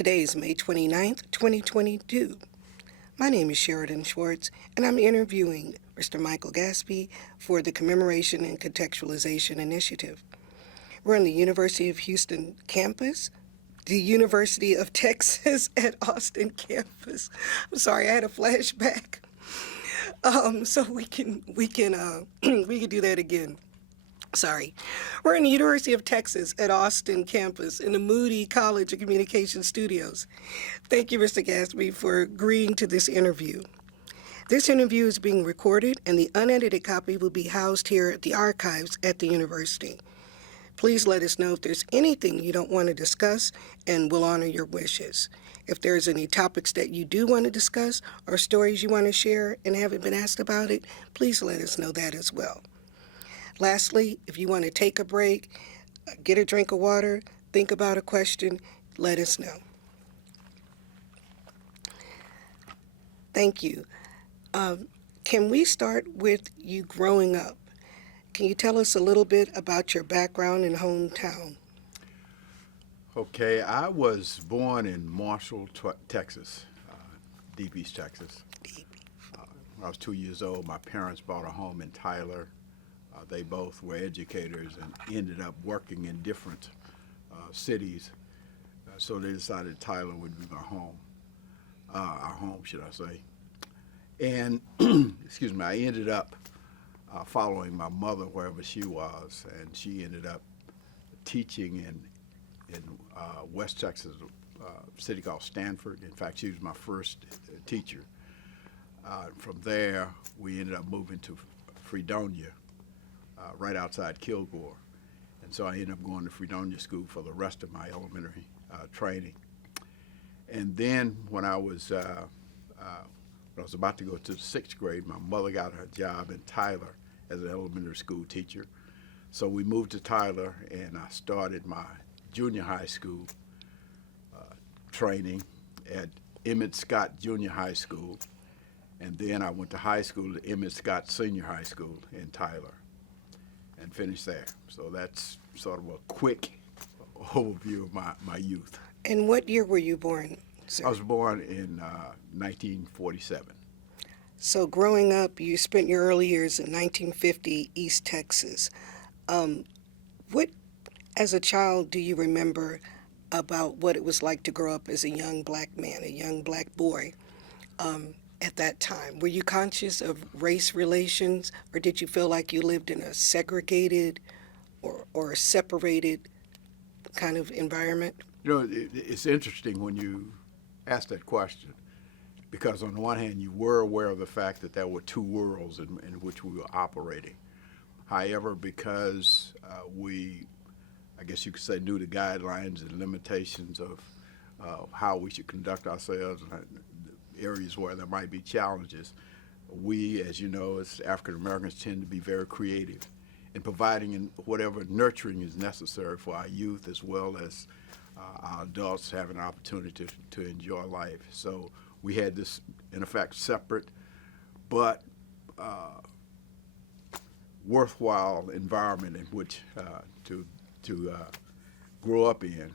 Today is May 29th, 2022. My name is Sheridan Schwartz, and I'm interviewing Mr. Michael Glaspie for the Commemoration and Contextualization Initiative. We're on the University of Houston campus, the University of Texas at Austin campus. I'm sorry, I had a flashback. So we can do that again. Sorry. We're in the University of Texas at Austin campus in the Moody College of Communication Studios. Thank you, Mr. Glaspie, for agreeing to this interview. This interview is being recorded, and the unedited copy will be housed here at the archives at the university. Please let us know if there's anything you don't want to discuss, and we'll honor your wishes. If there's any topics that you do want to discuss or stories you want to share and haven't been asked about it, please let us know that as well. Lastly, if you want to take a break, get a drink of water, think about a question, let us know. Thank you. Can we start with you growing up? Can you tell us a little bit about your background and hometown? Okay, I was born in Marshall, Texas, Deep East Texas. When I was 2 years old, my parents bought a home in Tyler. They both were educators and ended up working in different cities. So they decided Tyler would be my home, our home, should I say. And, excuse me, I ended up following my mother wherever she was, and she ended up teaching in West Texas, a city called Stanford. In fact, she was my first teacher. From there, we ended up moving to Fredonia, right outside Kilgore. And so I ended up going to Fredonia School for the rest of my elementary training. And then when I was about to go to the sixth grade, my mother got a job in Tyler as an elementary school teacher. So we moved to Tyler, and I started my junior high school training at Emmett Scott Junior High School. And then I went to high school at Emmett Scott Senior High School in Tyler and finished there. So that's sort of a quick overview of my youth. And what year were you born, sir? I was born in 1947. So growing up, you spent your early years in 1950 East Texas. What, as a child, do you remember about what it was like to grow up as a young black man, a young black boy at that time? Were you conscious of race relations, or did you feel like you lived in a segregated or a separated kind of environment? You know, it's interesting when you ask that question, because on the one hand, you were aware of the fact that there were two worlds in which we were operating. However, because we, I guess you could say, knew the guidelines and limitations of how we should conduct ourselves and areas where there might be challenges, we, as you know, as African Americans, tend to be very creative in providing whatever nurturing is necessary for our youth, as well as our adults having an opportunity to enjoy life. So we had this, in effect, separate but worthwhile environment in which to grow up in.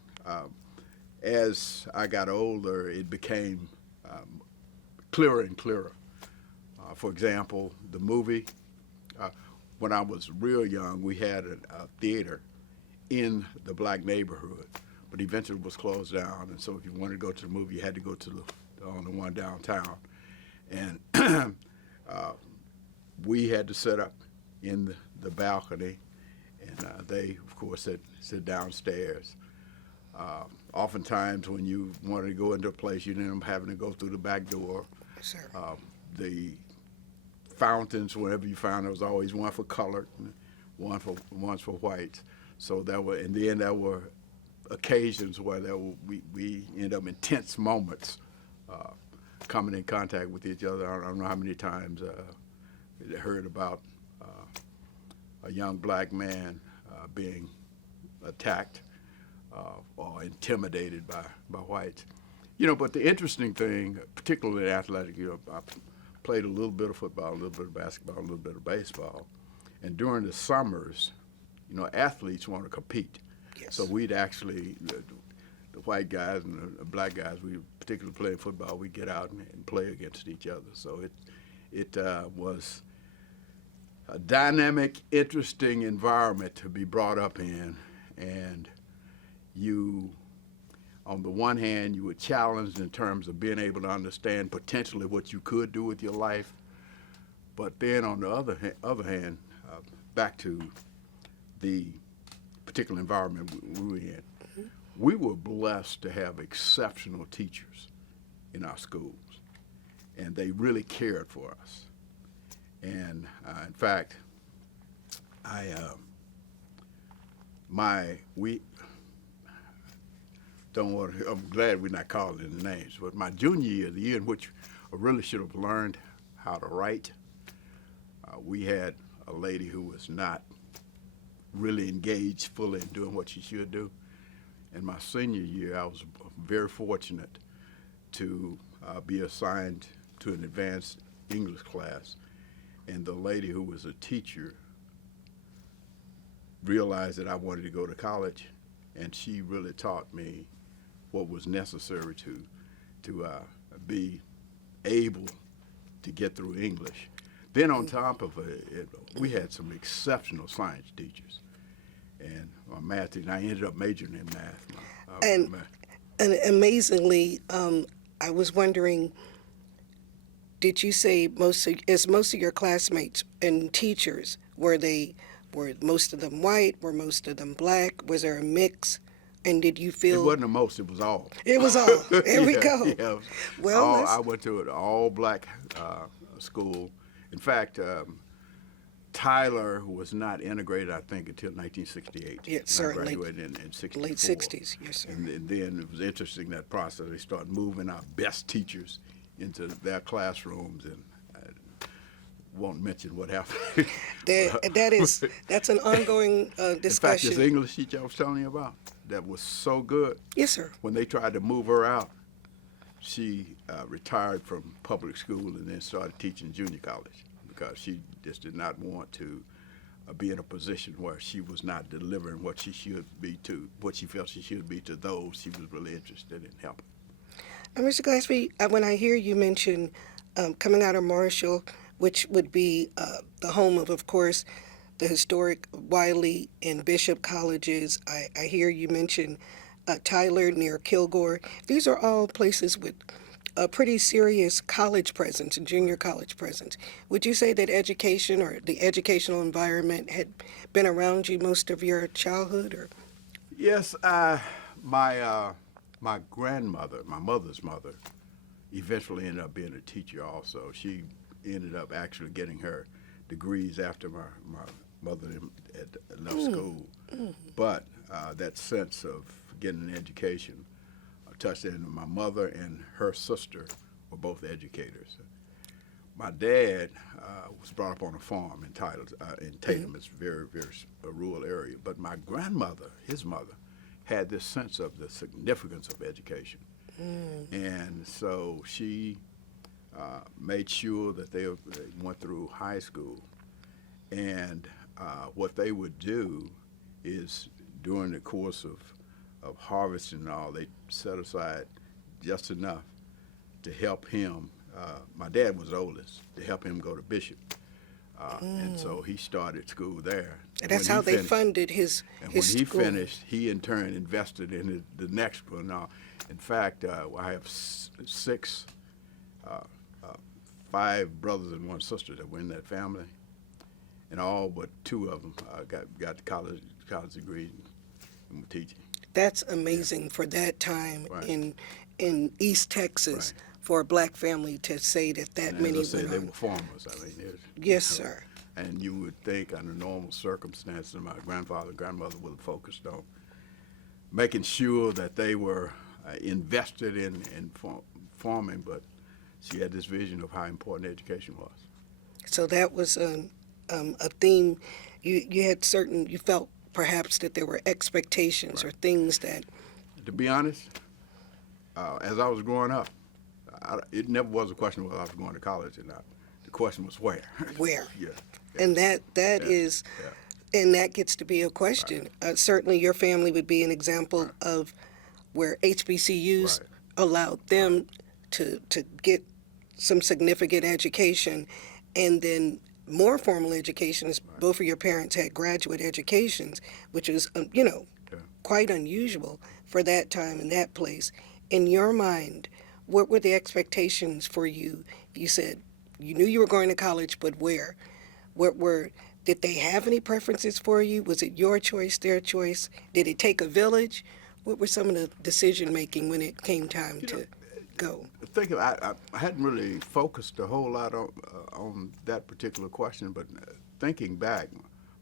As I got older, it became clearer and clearer. For example, the movie, when I was real young, we had a theater in the black neighborhood, but eventually was closed down. And so if you wanted to go to the movie, you had to go to the one downtown. And we had to set up in the balcony, and they, of course, sit downstairs. Oftentimes, when you wanted to go into a place, you ended up having to go through the back door. Sure. The fountains, whenever you found, there was always one for colored, one for whites. So there were, in the end, there were occasions where we ended up in tense moments, coming in contact with each other. I don't know how many times I heard about a young black man being attacked or intimidated by whites. You know, but the interesting thing, particularly in athletics, you know, I played a little bit of football, a little bit of basketball, a little bit of baseball. And during the summers, you know, athletes want to compete. Yes. So we'd actually, the white guys and the black guys, we particularly playing football, we get out and play against each other. So it was a dynamic, interesting environment to be brought up in, and you, on the one hand, you were challenged in terms of being able to understand potentially what you could do with your life, but then on the other hand, back to the particular environment we were in, we were blessed to have exceptional teachers in our schools, and they really cared for us. And in fact, we don't want to, I'm glad we're not calling the names, but my junior year, the year in which I really should have learned how to write, we had a lady who was not really engaged fully in doing what she should do. In my senior year, I was very fortunate to be assigned to an advanced English class, and the lady who was a teacher realized that I wanted to go to college, and she really taught me what was necessary to be able to get through English. Then on top of it, we had some exceptional science teachers, and math teacher. I ended up majoring in math. And amazingly, I was wondering, did you say most of your classmates and teachers, were most of them white? Were most of them black? Was there a mix? And did you feel... It wasn't the most, it was all. It was all. There we go. Yeah. Well, I went to an all-black school. In fact, Tyler was not integrated, I think, until 1968. Yeah, certainly. I graduated in 64. Late 60s, yes, sir. And then it was interesting, that process. They started moving our best teachers into their classrooms, and I won't mention what happened. That's an ongoing discussion. In fact, this English teacher I was telling you about, that was so good. Yes, sir. When they tried to move her out, she retired from public school and then started teaching junior college, because she just did not want to be in a position where she was not delivering what she should be to, what she felt she should be to those she was really interested in helping. Mr. Glaspie, when I hear you mention coming out of Marshall, which would be the home of course, the historic Wiley and Bishop colleges, I hear you mention Tyler near Kilgore. These are all places with a pretty serious college presence, junior college presence. Would you say that education or the educational environment had been around you most of your childhood? Or? Yes, my grandmother, my mother's mother, eventually ended up being a teacher also. She ended up actually getting her degrees after my mother had left school. But that sense of getting an education touched in. My mother and her sister were both educators. My dad was brought up on a farm in Tatum. It's a very, very rural area. But my grandmother, his mother, had this sense of the significance of education. And so she made sure that they went through high school. And what they would do is, during the course of harvesting and all, they set aside just enough to help him. My dad was the oldest, to help him go to Bishop. And so he started school there. And that's how they funded his And when he school. finished, he in turn invested in the next one. In fact, I have five brothers and one sister that were in that family, and all but two of them got college degrees and were teaching. That's amazing for that time Right. in East Texas, Right. for a black family to say that And many as I say, went they on. were farmers. I mean, Yes, sir. And you would think, under normal circumstances, my grandfather and grandmother would have focused on making sure that they were invested in farming, but she had this vision of how important education was. So that was a theme. You felt perhaps that there were expectations or things that... To be honest, as I was growing up, it never was a question whether I was going to college or not. The question was where. Where? Yeah. And that is, and that gets to be a question. Certainly your family would be an example of where HBCUs Right. allowed them to get some significant education, and then more formal education, as both of your parents had graduate educations, which is, Yeah. quite unusual for that time and that place. In your mind, what were the expectations for you? You said you knew you were going to college, but where? Did they have any preferences for you? Was it your choice, their choice? Did it take a village? What were some of the decision making when it came time You know, to go? I hadn't really focused a whole lot on that particular question, but thinking back,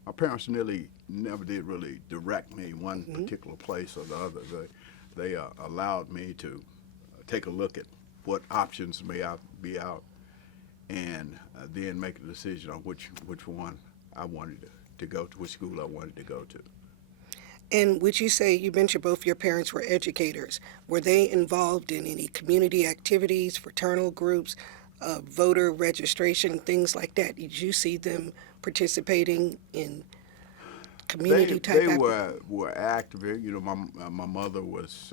my parents never did really direct me one particular place or the other. They allowed me to take a look at what options may be out, and then make a decision on which one I wanted to go to, which school I wanted to go to. And would you say, you mentioned both your parents were educators. Were they involved in any community activities, fraternal groups, voter registration, things like that? Did you see them participating in community type They activities? were active. You know, my mother was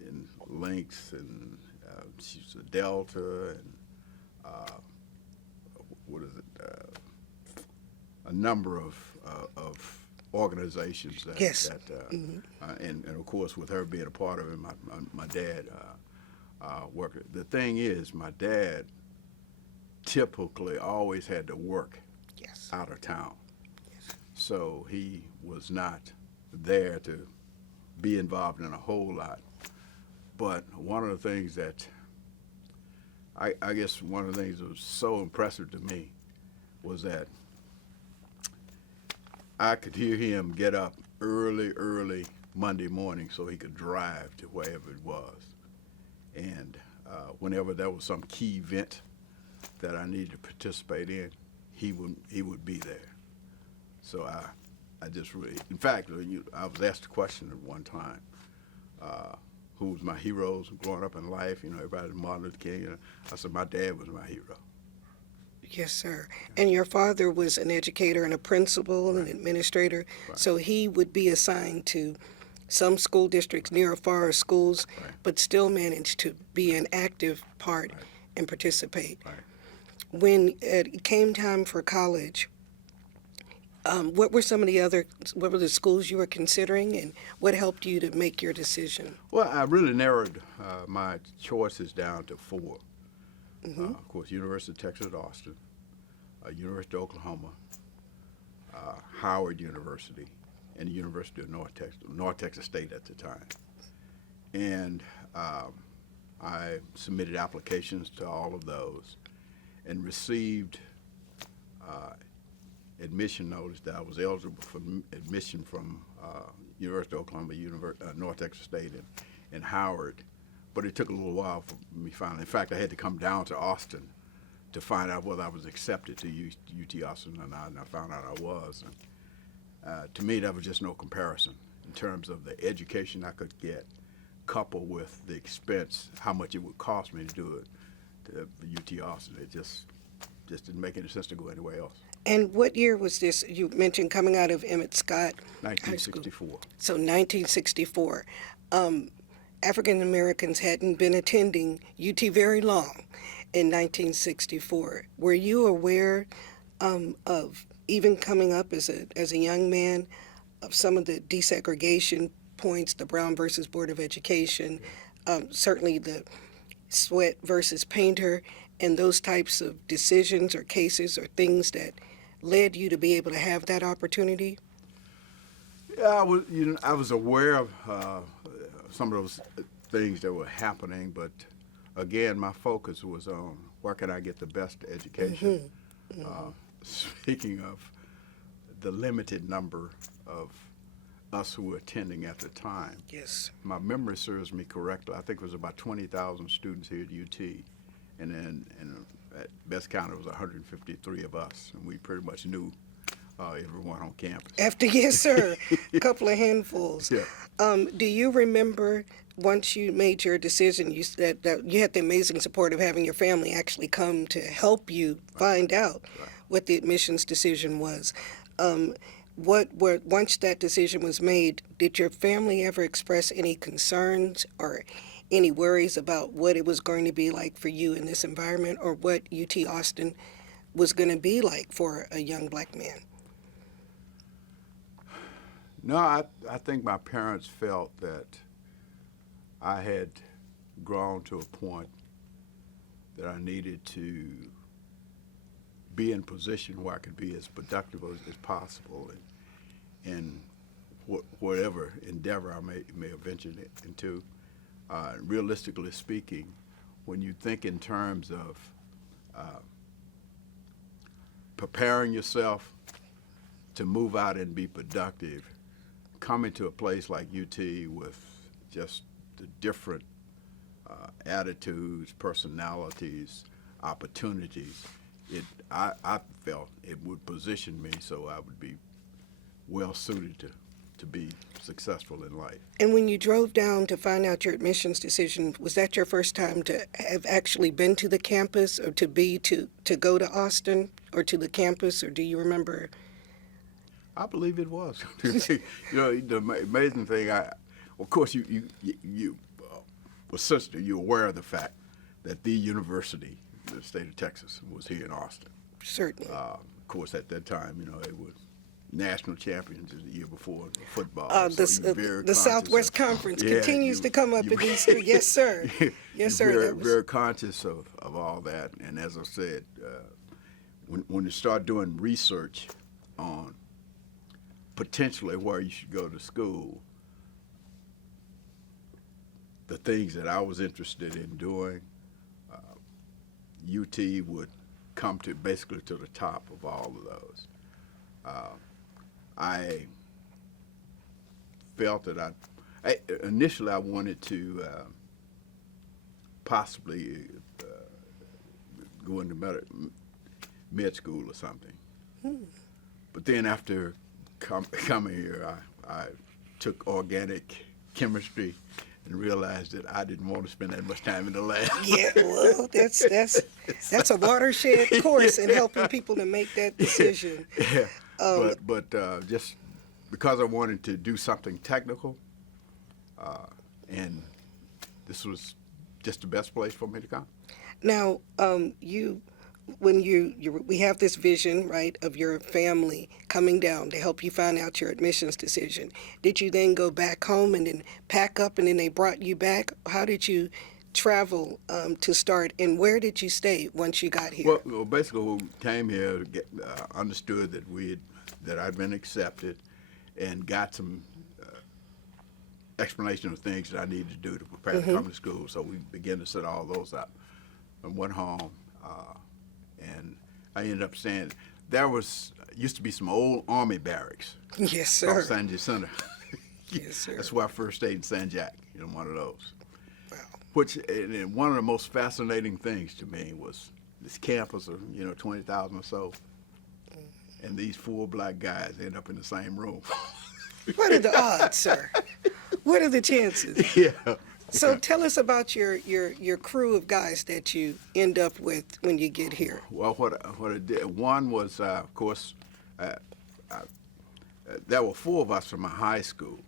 in Lynx, and she's a Delta, and what is it? A number of organizations that, Yes. and of course, with her being a part of it, my dad worked. The thing is, my dad typically always had to work Yes. out of town, so he was not there to be involved in a whole lot. But one of the things that I guess one of the things that was so impressive to me was that I could hear him get up early Monday morning so he could drive to wherever it was. And whenever there was some key event that I needed to participate in, he would be there. So I just really, in fact, I was asked a question at one time, who was my heroes growing up in life? You know, everybody, Martin Luther King. You know, I said my dad was my hero. Yes, sir. And your father was an educator and a principal and Right. an administrator, Right. so he would be assigned to some school districts near or far schools, Right. but still managed to be an active part Right. and participate. Right. When it came time for college, what were what were the schools you were considering, and what helped you to make your decision? Well, I really narrowed my choices down to four. Mm-hmm. Of course, University of Texas at Austin, University of Oklahoma, Howard University, and the University of North Texas State at the time. And I submitted applications to all of those and received admission notice that I was eligible for admission from University of Oklahoma, North Texas State, and Howard. But it took a little while for me finally. In fact, I had to come down to Austin to find out whether I was accepted to UT Austin or not, and I found out I was. And, to me, that was just no comparison in terms of the education I could get, coupled with the expense, how much it would cost me to do it to UT Austin. It just didn't make any sense to go anywhere else. And what year was this? You mentioned coming out of Emmett Scott High School. 1964. So 1964. African Americans hadn't been attending UT very long in 1964. Were you aware of, even coming up as a young man, of some of the desegregation points, the Brown versus Board of Education, certainly the Sweat versus Painter, and those types of decisions or cases or things that led you to be able to have that opportunity? Yeah, I was aware of some of those things that were happening, but again, my focus was on where can I get the best education. Speaking of the limited number of us who were attending at the time, Yes. my memory serves me correctly. I think it was about 20,000 students here at UT, and then at best count it was 153 of us, and we pretty much knew everyone on campus. Yes, sir. A couple of handfuls. Yeah. Do you remember once you made your decision, you said that you had the amazing support of having your family actually come to help you find out Right. what the admissions decision was. once that decision was made, did your family ever express any concerns or any worries about what it was going to be like for you in this environment, or what UT Austin was going to be like for a young black man? No, I think my parents felt that I had grown to a point that I needed to be in a position where I could be as productive as possible in whatever endeavor I may have ventured into. Realistically speaking, when you think in terms of preparing yourself to move out and be productive, coming to a place like UT with just the different attitudes, personalities, opportunities, I felt it would position me so I would be well suited to be successful in life. And when you drove down to find out your admissions decision, was that your first time to have actually been to the campus, or to go to Austin or to the campus, or do you remember? I believe it was. You know, the amazing thing, of course, you was sister, you're aware of the fact that the university, the state of Texas, was here in Austin. Certainly. Of course, at that time, you know, they were national champions the year before in football. The Southwest Conference continues to come up in these three. Yes, sir. Yes, sir. Very conscious of all that. And as I said, when you start doing research on potentially where you should go to school, the things that I was interested in doing, UT would come to basically to the top of all of those. I felt that initially I wanted to possibly go into med school or something. But then after coming here, I took organic chemistry and realized that I didn't want to spend that much time in the lab. Yeah, well, that's a watershed course in helping people to make that decision. Yeah. But just because I wanted to do something technical, and this was just the best place for me to come. Now, we have this vision, right, of your family coming down to help you find out your admissions decision. Did you then go back home and then pack up and then they brought you back? How did you travel to start, and where did you stay once you got here? Well basically, we came here, understood that I'd been accepted, and got some explanation of things that I needed to do to prepare to come to school. So we began to set all those up, and went home. And I ended up saying there used to be some old Army barracks. Yes, sir. Off San Jacinto. Yes, sir. That's where I first stayed in San Jack, one of those. Wow. And one of the most fascinating things to me was this campus of 20,000 or so, and these 4 black guys end up in the same room. What are the odds, sir? What are the chances? Yeah. So tell us about your crew of guys that you end up with when you get here. Well, what I did, one was, of course, there were 4 of us from my high school.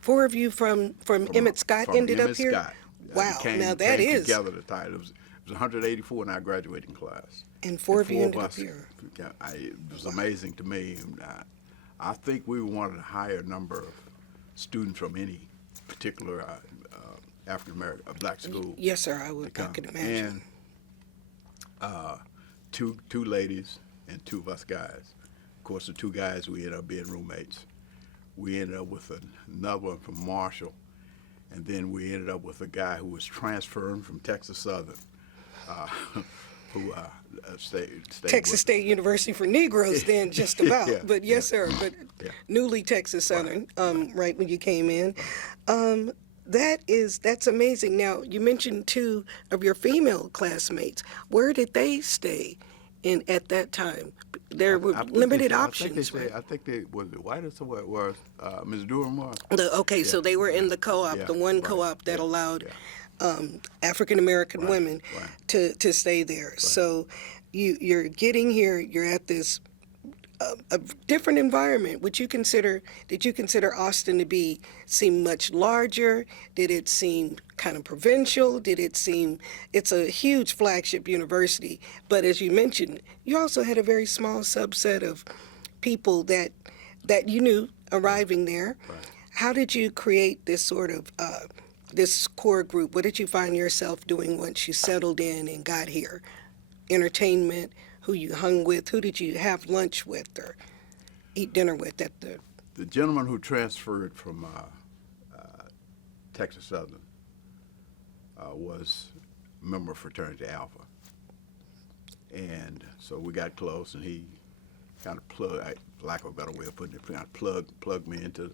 4 of you from Emmett Scott ended up here? Scott. Wow, now that came is. together the time. It was 184 in our graduating class. And 4 of you ended up us, here. It was amazing to me. I think we were one of the higher number of students from any particular African American black school. Yes, sir. I can imagine. And two ladies and 2 of us guys. Of course, the 2 guys we ended up being roommates. We ended up with another one from Marshall, and then we ended up with a guy who was transferring from Texas Southern, who stayed. Texas State University for Negroes, then just about. Yeah, but yes, sir. But newly Texas Southern, right when you came in. That's amazing. Now, you mentioned 2 of your female classmates. Where did they stay at that time? There were limited options. I think they was it White or somewhere where Ms. Durham was. So they were in the co-op, the one co-op that allowed African American women to stay there. Right. So you're getting here. You're at this a different environment. Did you consider Austin to seem much larger? Did it seem kind of provincial? It's a huge flagship university, but as you mentioned, you also had a very small subset of people that you knew arriving there. Right. How did you create this sort of this core group? What did you find yourself doing once you settled in and got here? Entertainment, who you hung with, who did you have lunch with or eat dinner with at the... The gentleman who transferred from Texas Southern was a member of fraternity Alpha. And so we got close, and he kind of lack of a better way of putting it, kind of plugged me into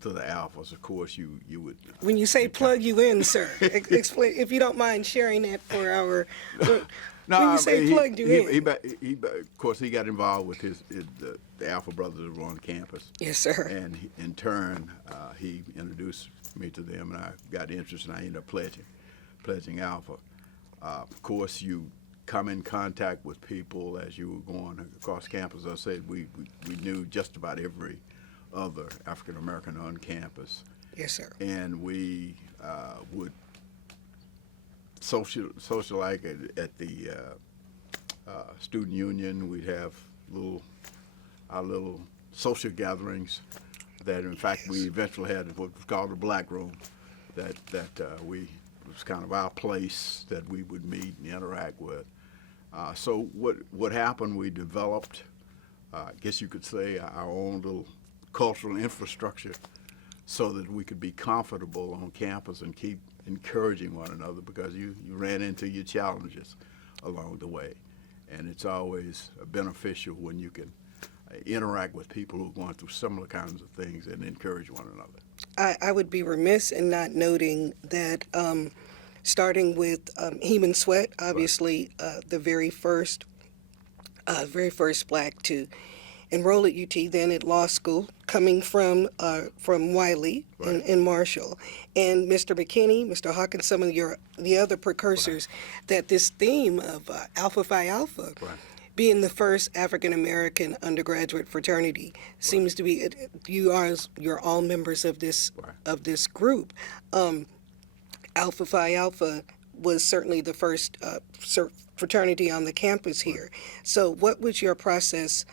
the Alphas. Of course, you would... When you say plug you in, sir, explain, if you don't mind sharing that for our... No, when you say plugged you in. Of course, he got involved with the Alpha brothers that were on campus. Yes, sir. And in turn, he introduced me to them, and I got interested, and I ended up pledging Alpha. Of course, you come in contact with people as you were going across campus. As I said, we knew just about every other African American on campus. Yes, sir. And we would socialize at the student union. We'd have our little social gatherings that, in fact, we eventually had what was called the Black Room. That it was kind of our place that we would meet and interact with. So what happened? We developed, I guess you could say, our own little cultural infrastructure, so that we could be comfortable on campus and keep encouraging one another, because you ran into your challenges along the way. And it's always beneficial when you can interact with people who are going through similar kinds of things and encourage one another. I would be remiss in not noting that starting with Heman Sweat, obviously the very first black to enroll at UT, then at law school, coming from Wiley Right. in Marshall, and Mr. McKinney, Mr. Hawkins, some of the other precursors, that this theme of Alpha Phi Alpha Right. being the first African American undergraduate fraternity seems to be you're all members of this group. Alpha Phi Alpha was certainly the first fraternity on the campus here. So what was your process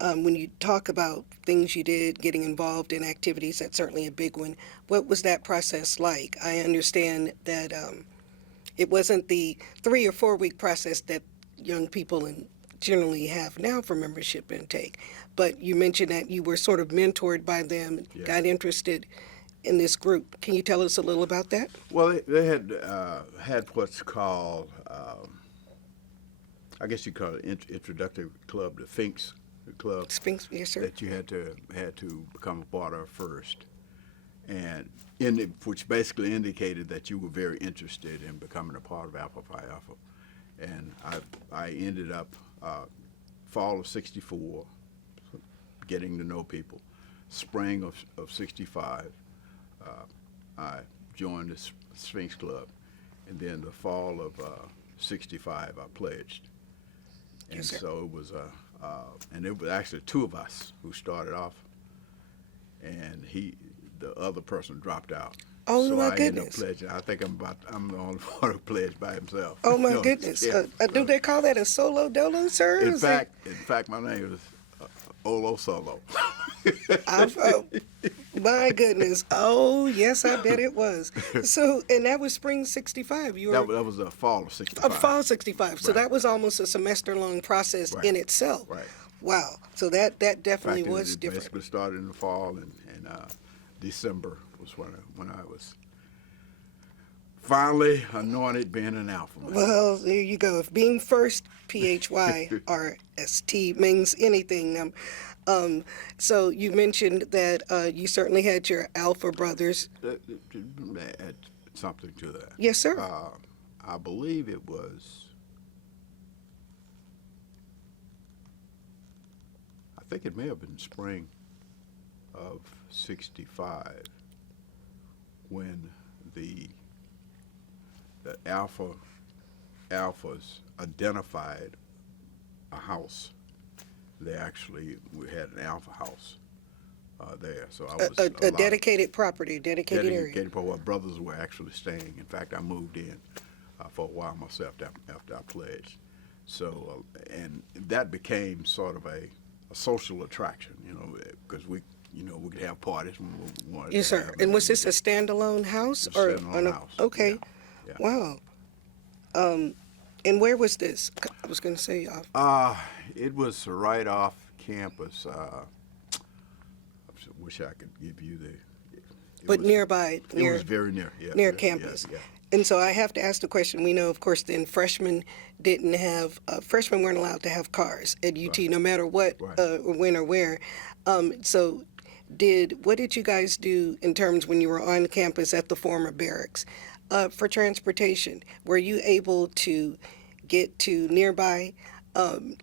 when you talk about things you did, getting involved in activities? That's certainly a big one. What was that process like? I understand that it wasn't the 3 or 4 week process that young people generally have now for membership intake, but you mentioned that you were sort of mentored by them, Yeah. got interested in this group. Can you tell us a little about that? Well, they had what's called, I guess you call it introductory club, the Finks Club. Sphinx, yes, sir. That you had to become a part of first, and which basically indicated that you were very interested in becoming a part of Alpha Phi Alpha. And I ended up fall of '64 getting to know people. Spring of '65, I joined the Sphinx Club, and then the fall of '65 I pledged. And Yes, sir. so it was and it was actually 2 of us who started off, and the other person dropped out. Oh, so my I goodness. ended up pledging. I think I'm the only one who pledged by himself. Oh my You know, goodness! yeah. Do they call that a solo dolo, sir? In fact, my name is Olo Solo. My goodness! Oh yes, I bet it was. So, and that was spring '65. You were that was the fall of '65. fall '65. So Right. that was almost a semester-long process Right. in itself. Right. Wow. So that definitely In fact, was it different. basically started in the fall, and December was when I was finally anointed being an alpha male. Well, there you go. If being first, PHYRST, means anything. So you mentioned that you certainly had your alpha brothers. Add something to that. Yes, sir. I believe it was, I think it may have been spring of '65 when the alphas identified a house we had an Alpha House there. So I was A dedicated property, dedicated area. dedicated for where brothers were actually staying. In fact, I moved in for a while myself after I pledged. So, and that became sort of a social attraction, because we could have parties when we wanted. Yes, to sir. have And them. was this a standalone house It was a standalone house. Okay. Yeah. Wow. And where was this? I was going to say. It was right off campus. Wish I could give you the. But nearby, It was very near. Yeah, near yeah, campus. Yeah. And so I have to ask the question. We know, of course, then freshmen weren't allowed to have cars at UT, Right. no matter what, Right. when or where. So what did you guys do in terms when you were on campus at the former barracks for transportation? Were you able to get to nearby,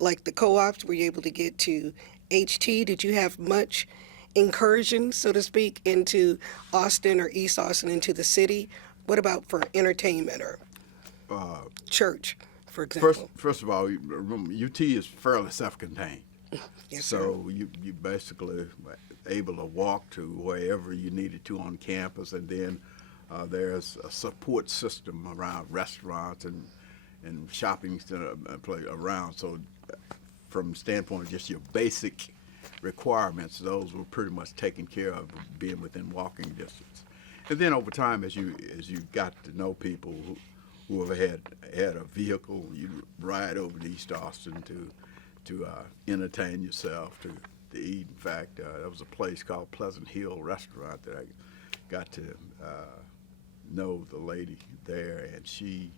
like the co-ops? Were you able to get to HT? Did you have much incursion, so to speak, into Austin or East Austin, into the city? What about for entertainment or church, for example? First of all, remember, UT is fairly self-contained. Yes, sir. So you basically able to walk to wherever you needed to on campus, and then there's a support system around restaurants and shopping center around. So from the standpoint of just your basic requirements, those were pretty much taken care of, being within walking distance. And then over time, as you got to know people who have had a vehicle, you ride over to East Austin to entertain yourself, to eat. In fact, there was a place called Pleasant Hill Restaurant that I got to know the lady there, and she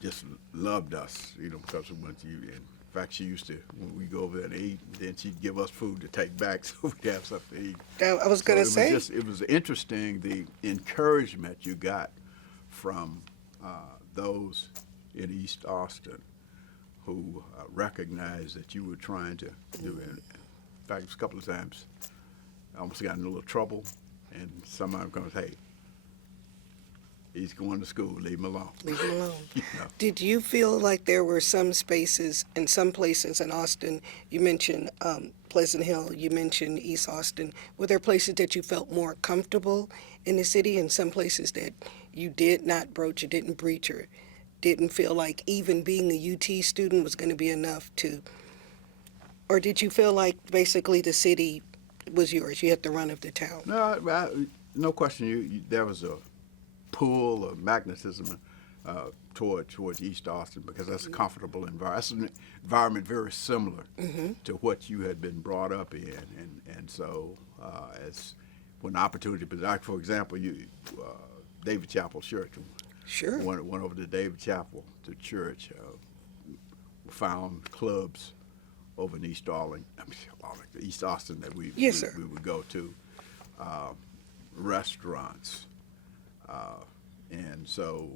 just loved us, because we went to. In fact, she used to, when we go over there and eat, then she'd give us food to take back so we'd have something to eat. I was going to say. It was interesting, the encouragement you got from those in East Austin who recognized that you were trying to do it. In fact, it was a couple of times I almost got in a little trouble, and somebody was going to say, hey, he's going to school, leave him alone. Leave him alone. know. Did you feel like there were some spaces and some places in Austin, you mentioned Pleasant Hill, you mentioned East Austin, were there places that you felt more comfortable in the city and some places that you did not broach or didn't breach or didn't feel like even being a UT student was going to be enough to, or did you feel like basically the city was yours, you had the run of the town? No question, there was a pull of magnetism towards East Austin, because that's a comfortable environment. That's an environment very similar to what you had been brought up in, and so as when opportunity, like for example, David Chapel Church. Sure. Went over to David Chapel to church. Found clubs over in East Austin that we would go to, restaurants. And so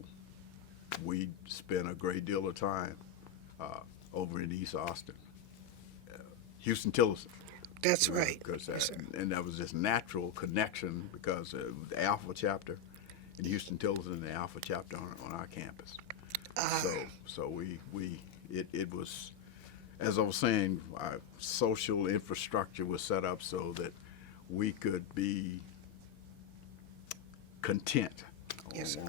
we spent a great deal of time over in East Austin, Houston-Tillotson. That's right. Yes, sir. And that was this natural connection because the Alpha chapter in Houston-Tillotson and the Alpha chapter on our campus. So it was, as I was saying, our social infrastructure was set up so that we could be content. Yes, sir.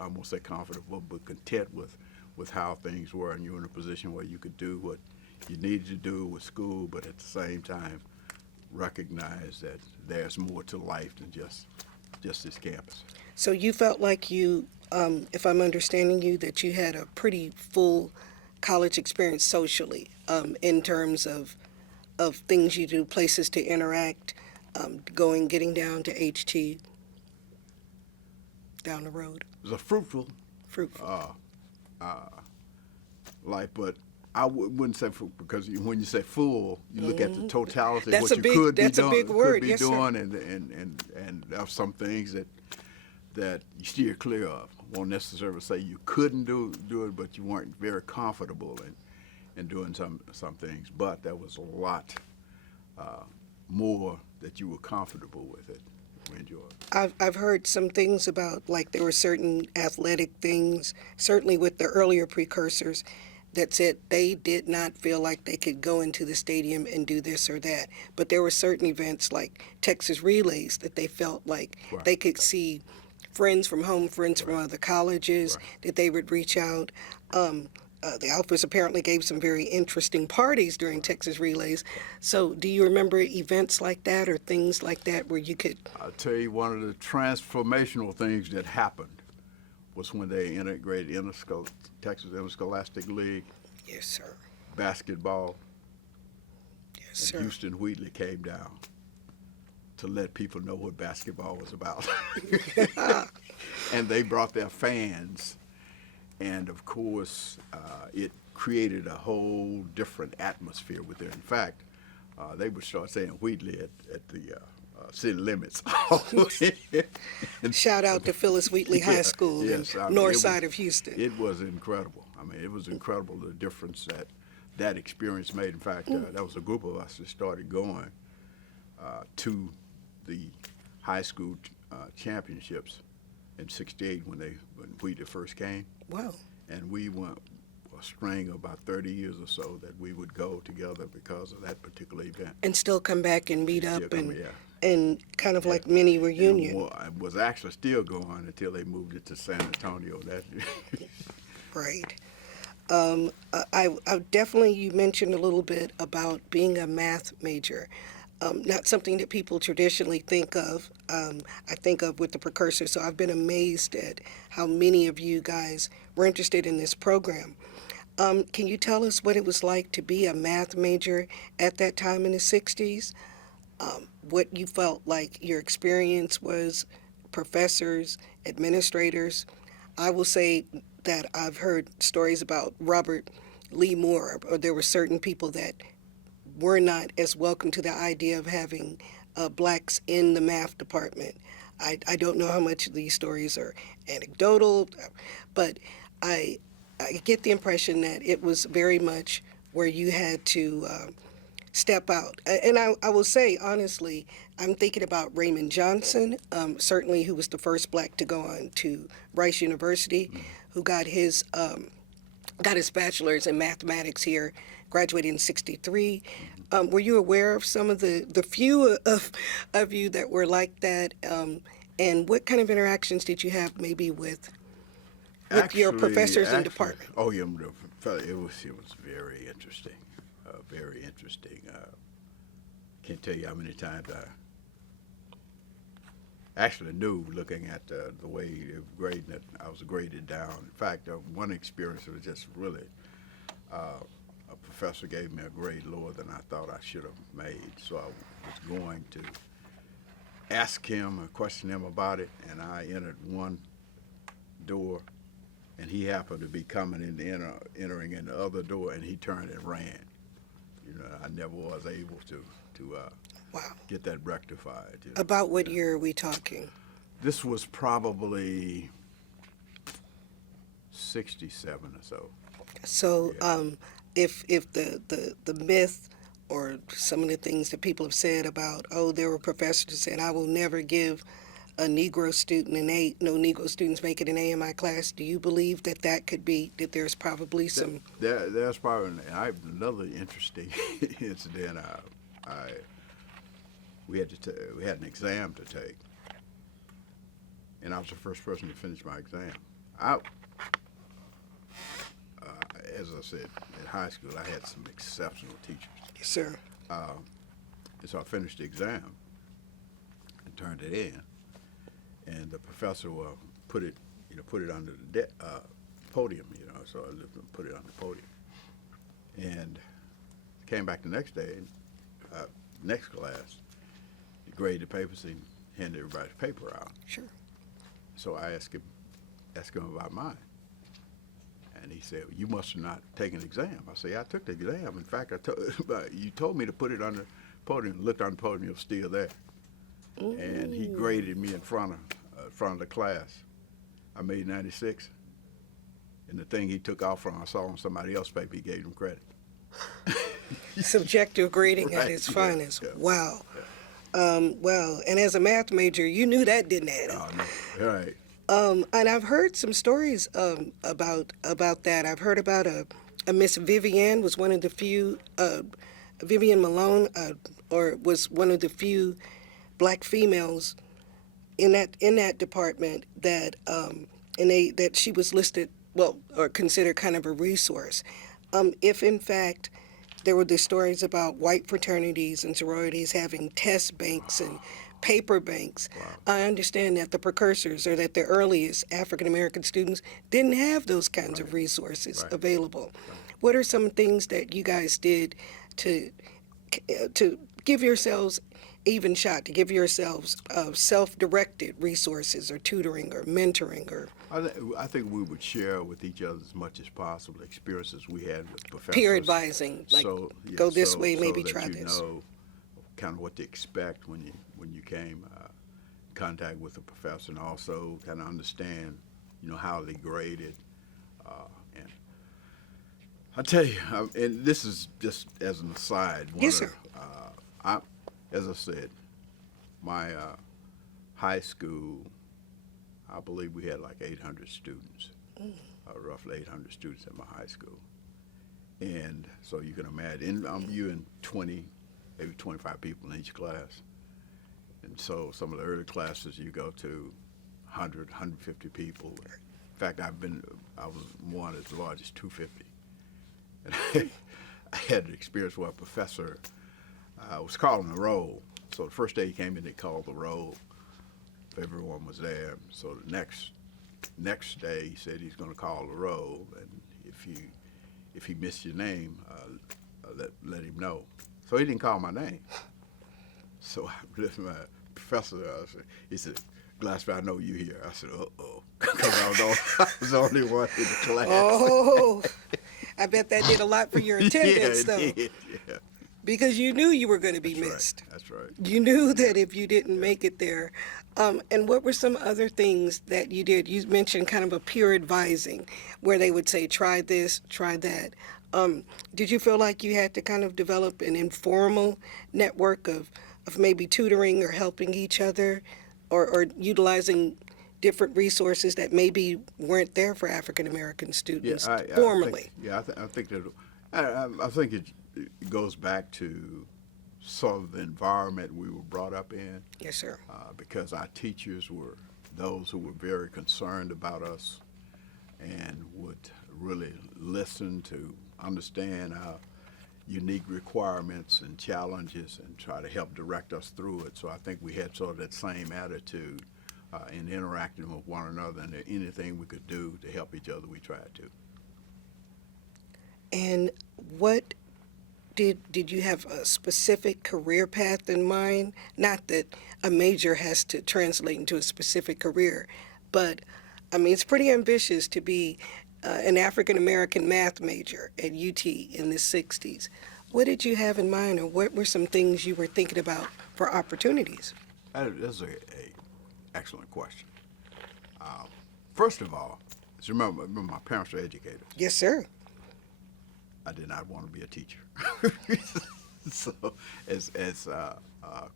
I won't say comfortable, but content with how things were, and you were in a position where you could do what you needed to do with school, but at the same time recognize that there's more to life than just this campus. So you felt like you, if I'm understanding you, that you had a pretty full college experience socially, in terms of things you do, places to interact, getting down to HT, down the road. It was a fruitful life, but I wouldn't say full, because when you say full, you look at the totality of what you could be doing, and there are some things that you steer clear of. I won't necessarily say you couldn't do it, but you weren't very comfortable in doing some things. But there was a lot more that you were comfortable with it. We enjoyed. I've heard some things about, like, there were certain athletic things, certainly with the earlier precursors, that said they did not feel like they could go into the stadium and do this or that. But there were certain events like Texas Relays that they felt like Right. they could see friends from home, friends from other colleges, Right. that they would reach out. The Alphas apparently gave some very interesting parties during Texas Relays. So do you remember events like that or things like that where you could... I'll tell you, one of the transformational things that happened was when they integrated Texas Interscholastic League Yes, sir. basketball, Yes, and sir. Houston Wheatley came down to let people know what basketball was about. And they brought their fans, and of course, it created a whole different atmosphere with it. In fact, they would start saying Wheatley at the city limits. Shout out to Phyllis Wheatley High Yeah, School yes, in I mean, north it side was- of Houston. It was incredible. I mean, it was incredible the difference that experience made. In fact, that was a group of us that started going to the high school championships in '68 when Wheatley first came, Wow. and we went a string of about 30 years or so that we would go together because of that particular event. And still come back and meet Still up come, yeah. and kind of like mini reunion. It was actually still going until they moved it to San Antonio. That Right. I definitely, you mentioned a little bit about being a math major. Not something that people traditionally think of. I think of with the precursor. So I've been amazed at how many of you guys were interested in this program. Can you tell us what it was like to be a math major at that time in the 60s? What you felt like your experience was, professors, administrators. I will say that I've heard stories about Robert Lee Moore, or there were certain people that were not as welcome to the idea of having blacks in the math department. I don't know how much of these stories are anecdotal, but I get the impression that it was very much where you had to step out. And I will say, honestly, I'm thinking about Raymond Johnson, certainly who was the first black to go on to Rice University, who got his bachelor's in mathematics here, graduated in '63. Were you aware of some of the few of you that were like that? And what kind of interactions did you have maybe with your professors and department? Oh, yeah, it was very interesting, very interesting. Can't tell you how many times I actually knew, looking at the way they were grading it, I was graded down. In fact, one experience was just really, a professor gave me a grade lower than I thought I should have made. So I was going to ask him or question him about it, and I entered one door, and he happened to be coming in entering in the other door, and he turned and ran. You know, I never was able to Wow. get that rectified. You know. About what year are we talking? This was probably '67 or so. So, if the myth or some of the things that people have said about, oh, there were professors that said, I will never give a Negro student an A, no Negro students make it an A in my class. Do you believe that could be, that there's probably some... There's probably another interesting incident. We had an exam to take, and I was the first person to finish my exam. As I said, at high school, I had some exceptional teachers. Yes, sir. And so I finished the exam and turned it in, and the professor put it under the podium, so I put it on the podium, and came back the next day, next class, he graded the papers and handed everybody's paper out. Sure. So I asked him about mine. And he said, you must have not taken the exam. I said, yeah, I took the exam. In fact, you told me to put it on the podium. Looked on the podium, it was still there. Ooh. And he graded me in front of the class. I made 96. And the thing he took off from, I saw on somebody else's paper, he gave him credit. Subjective grading Right, at its yeah, finest. yeah. Wow. Well, and as a math major, you knew that didn't add up. Oh, no. Right. And I've heard some stories about that. I've heard about a Miss Vivian was one of the few, Vivian Malone, or was one of the few black females in that department that that she was listed, well, or considered kind of a resource. If in fact there were the stories about white fraternities and sororities having test banks and paper banks, I understand that the precursors, or that the earliest African American students didn't have those kinds of resources available. What are some things that you guys did to give yourselves even shot, to give yourselves self-directed resources or tutoring or mentoring or I think we would share with each other as much as possible experiences we had with professors. peer advising, like go this way, maybe so try that you this. know kind of what to expect when you came in contact with a professor, and also kind of understand, how they graded. And I tell you, and this is just as an aside. Yes, sir. As I said, my high school, I believe we had like 800 students, roughly 800 students at my high school. And so you can imagine, you and 20, maybe 25 people in each class. And so some of the early classes you go to 100, 150 people. In fact, I was one as large as 250. And I had an experience where a professor was calling the roll. So the first day he came in, they called the roll. Everyone was there. So the next day, he said he's going to call the roll, and if he missed your name, let him know. So he didn't call my name. So I left my professor. He said, "Glaspie, I know you here." I said, "Uh-oh," because I was the only one in the class. Oh, I bet that did a lot for your attendance, yeah, though. it did, yeah. Because you knew you were going to be That's missed. Right. That's right. You knew that if you didn't make it there. And what were some other things that you did? You mentioned kind of a peer advising, where they would say, try this, try that. Did you feel like you had to kind of develop an informal network of maybe tutoring or helping each other, or utilizing different resources that maybe weren't there for African American students formally? I think that I think it goes back to sort of the environment we were brought up in. Yes, sir. Because our teachers were those who were very concerned about us and would really listen to understand our unique requirements and challenges and try to help direct us through it. So I think we had sort of that same attitude in interacting with one another, and anything we could do to help each other, we tried to. And what did you have a specific career path in mind? Not that a major has to translate into a specific career, but I mean, it's pretty ambitious to be an African American math major at UT in the 60s. What did you have in mind, or what were some things you were thinking about for opportunities? That's a excellent question. First of all, remember my parents were educators. Yes, sir. I did not want to be a teacher. So, as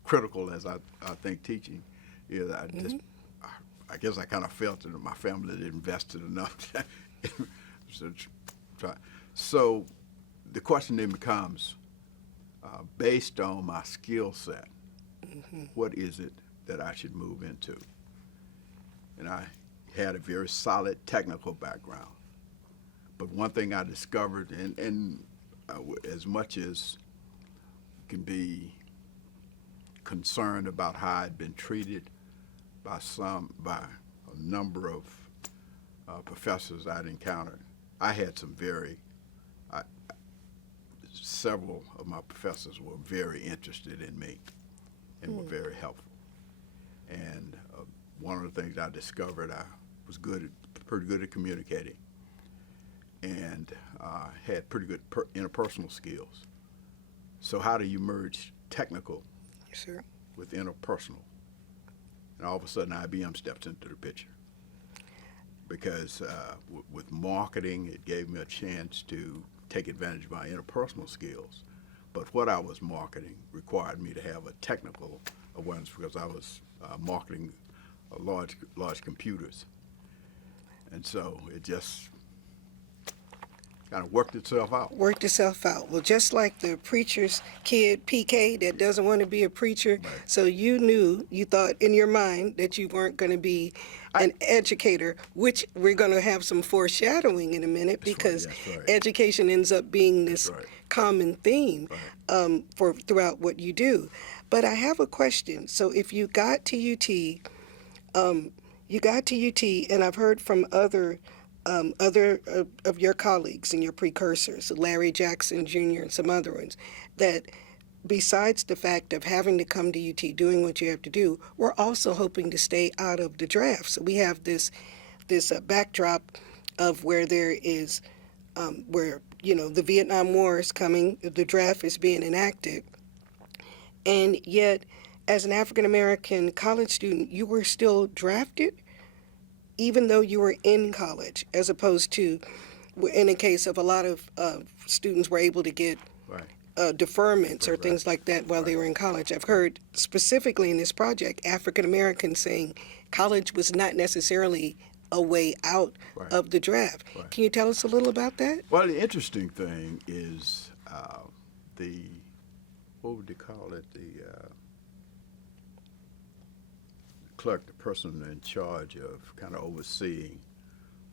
critical as I think teaching is, I guess I kind of felt that my family had invested enough. So the question then becomes, based on my skill set, what is it that I should move into? And I had a very solid technical background. But one thing I discovered, and as much as can be concerned about how I'd been treated by a number of professors I'd encountered, I had several of my professors were very interested in me and were very helpful. And one of the things I discovered, I was pretty good at communicating, and had pretty good interpersonal skills. So how do you merge technical with interpersonal? And all of a sudden IBM steps into the picture. Because with marketing, it gave me a chance to take advantage of my interpersonal skills. But what I was marketing required me to have a technical awareness, because I was marketing large computers. And so it just kind of worked itself out. Worked itself out. Well, just like the preacher's kid, PK, that doesn't want to be a preacher, Right. so you thought in your mind that you weren't going to be an educator, which we're going to have some foreshadowing in a minute, because That's right. education ends up being this Right. common theme Right. for throughout what you do. But I have a question. So if you got to UT, and I've heard from other of your colleagues and your precursors, Larry Jackson Jr. and some other ones, that besides the fact of having to come to UT, doing what you have to do, we're also hoping to stay out of the draft. So we have this backdrop of where there is, where, the Vietnam War is coming, the draft is being enacted, and yet, as an African American college student, you were still drafted, even though you were in college, as opposed to, in the case of a lot of students were able to get Right. deferments or Right. things like that while they were in college. I've heard specifically in this project, African Americans saying college was not necessarily a way out Right. of the draft. Right. Can you tell us a little about that? Well, the interesting thing is what would they call it? The clerk, the person in charge of kind of overseeing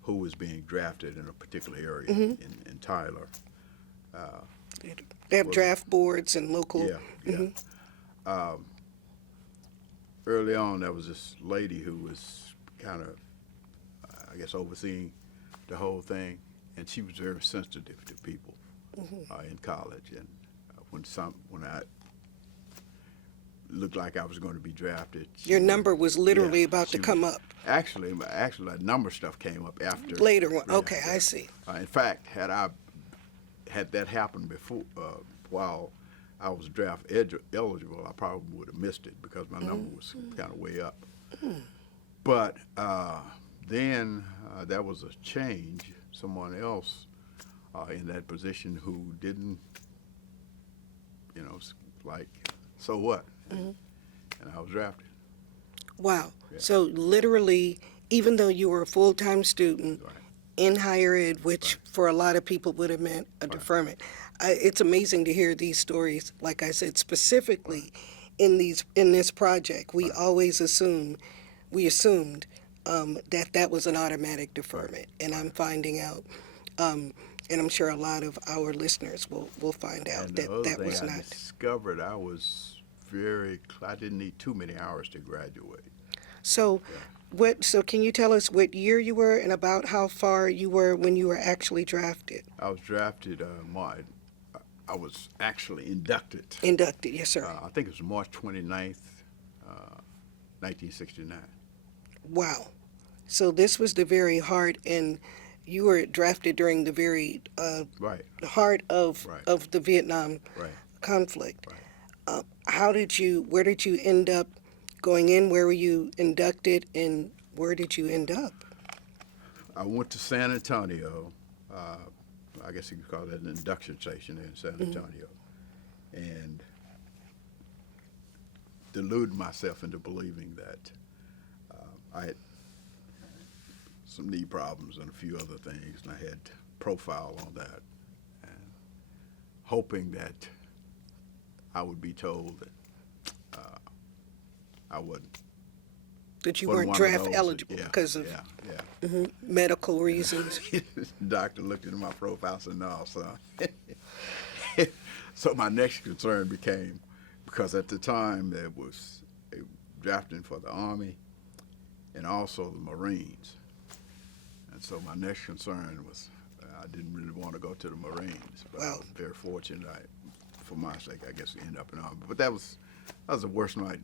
who was being drafted in a particular area in Tyler. They have Well, draft boards and local. Yeah. Early on, there was this lady who was kind of, I guess, overseeing the whole thing, and she was very sensitive to people in college. And when I looked like I was going to be drafted, Your number was literally about to come up. Actually, that number stuff came up after. Later on. Yeah, Okay, yeah. I see. In fact, had that happened before, while I was draft eligible, I probably would have missed it because my number was kind of way up. But then there was a change. Someone else in that position who didn't, like, so what? And I was drafted. Wow. Yeah. So literally, even though you were a full-time student Right. in higher ed, which for a lot of people would have meant a deferment, it's amazing to hear these stories. Like I said, specifically in this project, we always assumed that was an automatic deferment, and I'm finding out, and I'm sure a lot of our listeners will find out And that the other that thing was I not. discovered, I didn't need too many hours to graduate. So, So can you tell us what year you were and about how far you were when you were actually drafted? I was drafted. I was actually inducted. Inducted, yes, sir. I think it was March 29th, 1969. Wow. So this was the very heart, and you were drafted during the very Right. heart of Right. the Vietnam Right. conflict. Right. Where did you end up going in? Where were you inducted, and where did you end up? I went to San Antonio. I guess you could call that an induction station in San Antonio, and deluded myself into believing that I had some knee problems and a few other things, and I had profile on that, and hoping that I would be told that I wouldn't. That you Wasn't weren't one of draft those. eligible Yeah, because of yeah. medical reasons. The doctor looked into my profile and said, "No, son." So my next concern became, because at the time there was drafting for the Army and also the Marines. And so my next concern was I didn't really want to go to the Marines, but I Wow. was very fortunate. For my sake, I guess, we ended up in the Army. But that was the worst night.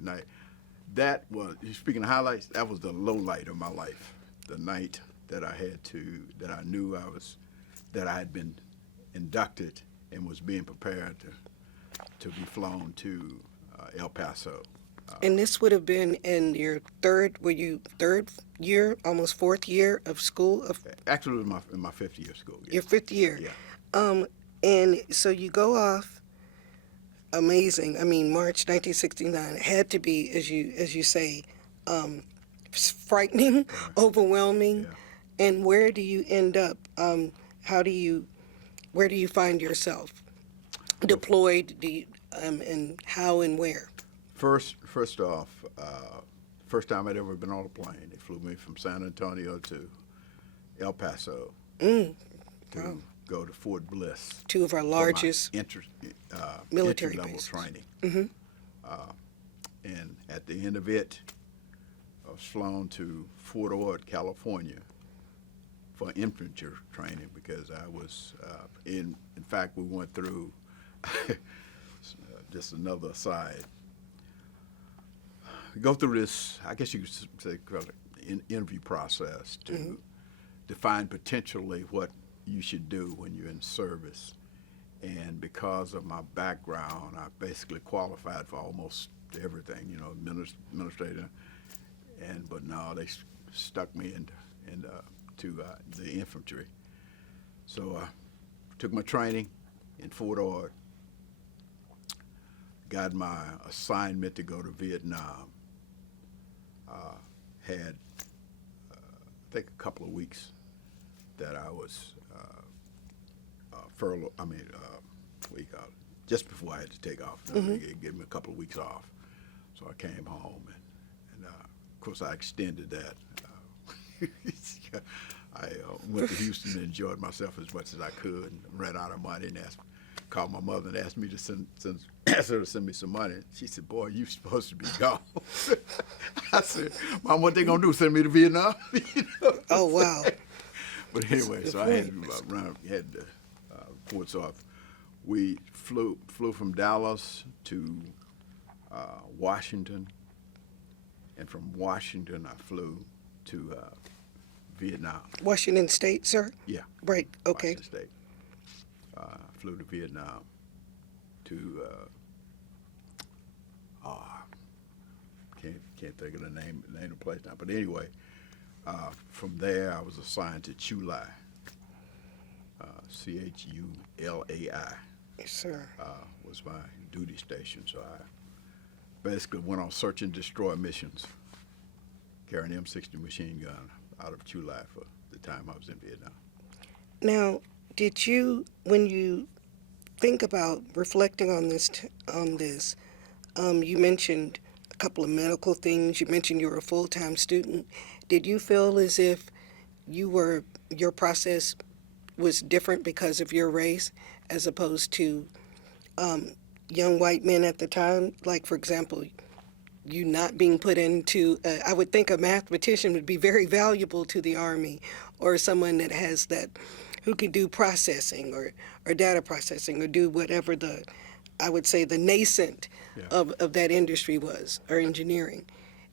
That was, speaking of highlights, that was the low light of my life. The night that I knew that I had been inducted and was being prepared to be flown to El Paso. And this would have been in your third year, almost fourth year of school? Actually, it was in my fifth year of school. Yeah. Your fifth year? Yeah. And so you go off. Amazing. I mean, March 1969 had to be, as you say, frightening, overwhelming. Yeah. And where do you end up? How do you Where do you find yourself deployed? And how and where? First off, first time I'd ever been on a plane. They flew me from San Antonio to El Paso Wow. to go to Fort Bliss Two of our for my largest military entry-level bases. training. Hmm. And at the end of it, I was flown to Fort Ord, California, for infantry training because I was in fact, we went through just another aside. We go through this, I guess you could say, call it interview process to define potentially what you should do when you're in service. And because of my background, I basically qualified for almost everything, you know, administrator. But no, they stuck me to the infantry. So I took my training in Fort Ord, got my assignment to go to Vietnam. Had, I think, a couple of weeks that I was furloughed. What do you call it? Just before I had to take off. They gave me a couple of weeks off. So I came home, and of course I extended that. I went to Houston and enjoyed myself as much as I could, and ran out of money, and called my mother and asked me to asked her to send me some money. She said, "Boy, you supposed to be gone." I said, "Mom, what they gonna do? Send me to Vietnam?" You know? Oh, wow. But anyway, so I had to ports off. We flew from Dallas to Washington, and from Washington I flew to Vietnam. Washington State, sir? Yeah. Right, okay. Washington State. Flew to Vietnam to can't think of the name of the place now. But anyway, from there I was assigned to Chulai, Chulai. Yes, sir. Was my duty station. So I basically went on search and destroy missions, carrying M60 machine gun out of Chulai for the time I was in Vietnam. Now, did you, when you think about reflecting on this, you mentioned a couple of medical things. You mentioned you were a full-time student. Did you feel as if your process was different because of your race as opposed to young white men at the time? Like, for example, you not being put into, I would think a mathematician would be very valuable to the Army, or someone that has that, who can do processing or data processing or do whatever I would say the nascent of that industry was, or engineering.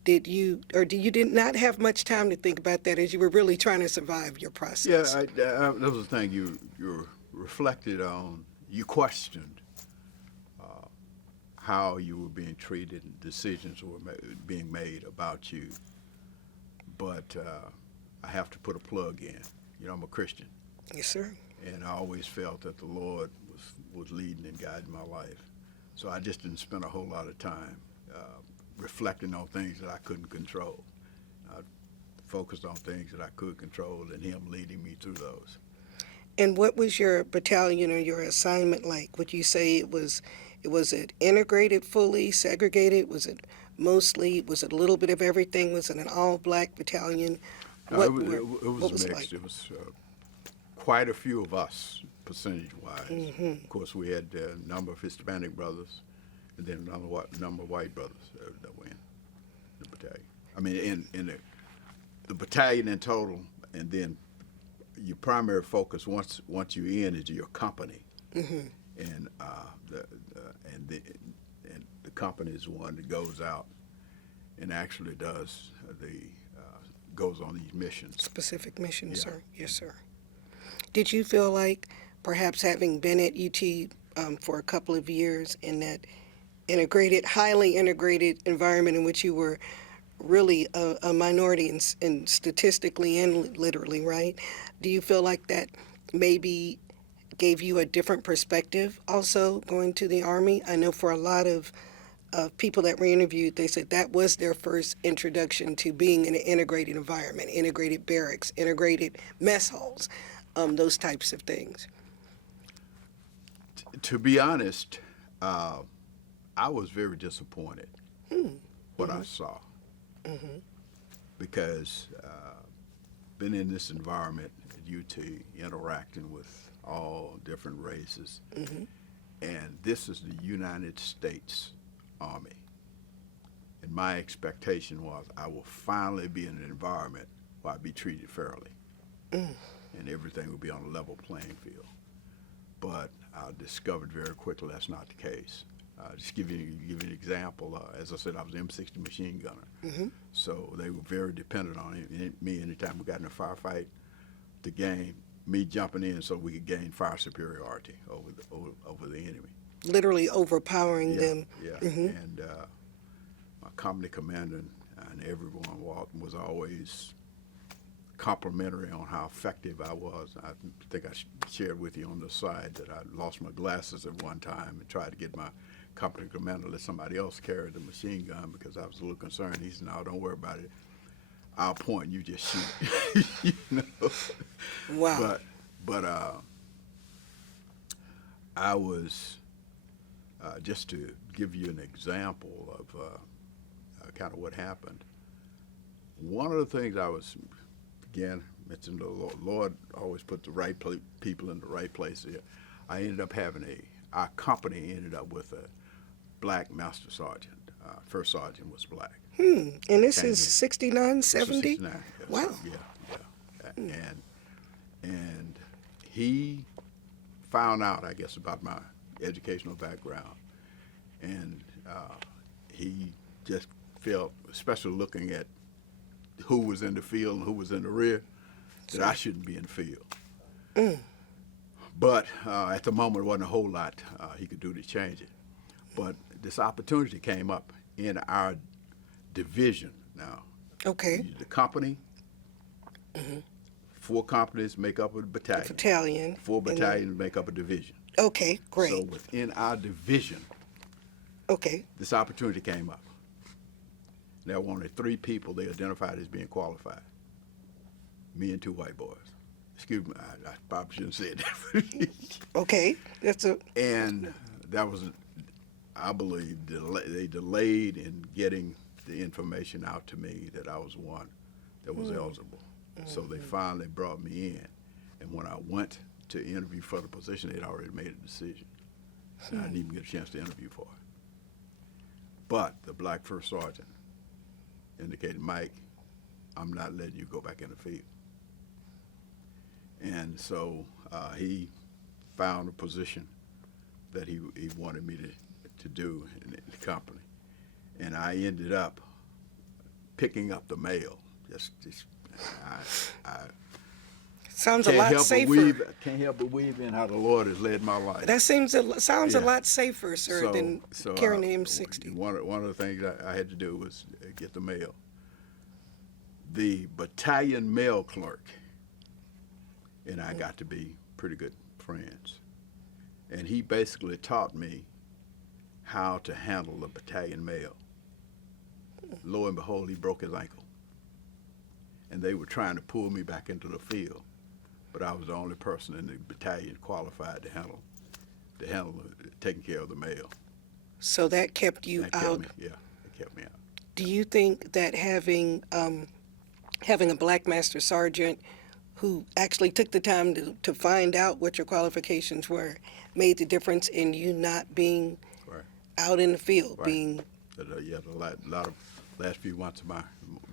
Did you did not have much time to think about that as you were really trying to survive your process? Yeah, that was the thing you reflected on. You questioned how you were being treated and decisions were being made about you. But I have to put a plug in. You know, I'm a Christian. Yes, sir. And I always felt that the Lord was leading and guiding my life. So I just didn't spend a whole lot of time reflecting on things that I couldn't control. I focused on things that I could control and Him leading me through those. And what was your battalion or your assignment like? Would you say was it integrated, fully segregated? Was it a little bit of everything? Was it an all-black battalion? No, it was mixed. Like? It was quite a few of us, percentage-wise. Mm-hmm. Of course, we had a number of Hispanic brothers, and then a number of white brothers that were in the battalion. I mean, in the battalion in total, and then your primary focus once you're in is your company, and the company is the one that goes out and actually goes on these missions. Specific missions, sir. Yes, sir. Did you feel like perhaps having been at UT for a couple of years in that highly integrated environment in which you were really a minority in statistically and literally, right? Do you feel like that maybe gave you a different perspective also going to the Army? I know for a lot of people that were interviewed, they said that was their first introduction to being in an integrated environment, integrated barracks, integrated mess halls, those types of things. To be honest, I was very disappointed what I saw because been in this environment at UT, interacting with all different races, and this is the United States Army. And my expectation was I will finally be in an environment where I'd be treated fairly, and everything would be on a level playing field. But I discovered very quickly that's not the case. Just give you an example. As I said, I was an M60 machine gunner, so they were very dependent on me anytime we got in a firefight to gain me jumping in so we could gain fire superiority over the enemy. Literally overpowering them. Yeah, and my company commander and everyone was always complimentary on how effective I was. I think I shared with you on the side that I lost my glasses at one time and tried to get my company commander to let somebody else carry the machine gun because I was a little concerned. He said, "No, don't worry about it. I'll point, you just shoot." You know? Wow. But I was, just to give you an example of kind of what happened, one of the things I was, again, mentioned the Lord always put the right people in the right place here. I ended up having our company ended up with a black master sergeant. First sergeant was black. And this Came is in. 69, This was 70? 69, yes. Wow. Yeah. And he found out, I guess, about my educational background, and he just felt, especially looking at who was in the field and who was in the rear, that I shouldn't be in the field. But at the moment, there wasn't a whole lot he could do to change it. But this opportunity came up in our division now. Okay. The company, 4 companies make up a battalion. Battalion. 4 battalions make up a division. Okay, great. So within our division, Okay. this opportunity came up. There were only 3 people they identified as being qualified. Me and 2 white boys. Excuse me, I probably shouldn't say it. Okay. And that was, I believe, they delayed in getting the information out to me that I was one that was eligible. So they finally brought me in. And when I went to interview for the position, they'd already made a decision. And I didn't even get a chance to interview for it. But the black first sergeant indicated, "Mike, I'm not letting you go back in the field." And so he found a position that he wanted me to do in the company. And I ended up picking up the mail. I Sounds a lot safer. can't help but weave in how the Lord has led my life. That sounds a Yeah. lot safer, sir, than carrying the M60. One of the things I had to do was get the mail. The battalion mail clerk and I got to be pretty good friends. And he basically taught me how to handle the battalion mail. Lo and behold, he broke his ankle. And they were trying to pull me back into the field, but I was the only person in the battalion qualified to handle taking care of the mail. So that kept you That out. kept me, yeah, it kept me out. Do you think that having a black master sergeant who actually took the time to find out what your qualifications were made the difference in you not being Right. out in the field, Right. being Yeah, the lot of last few months of my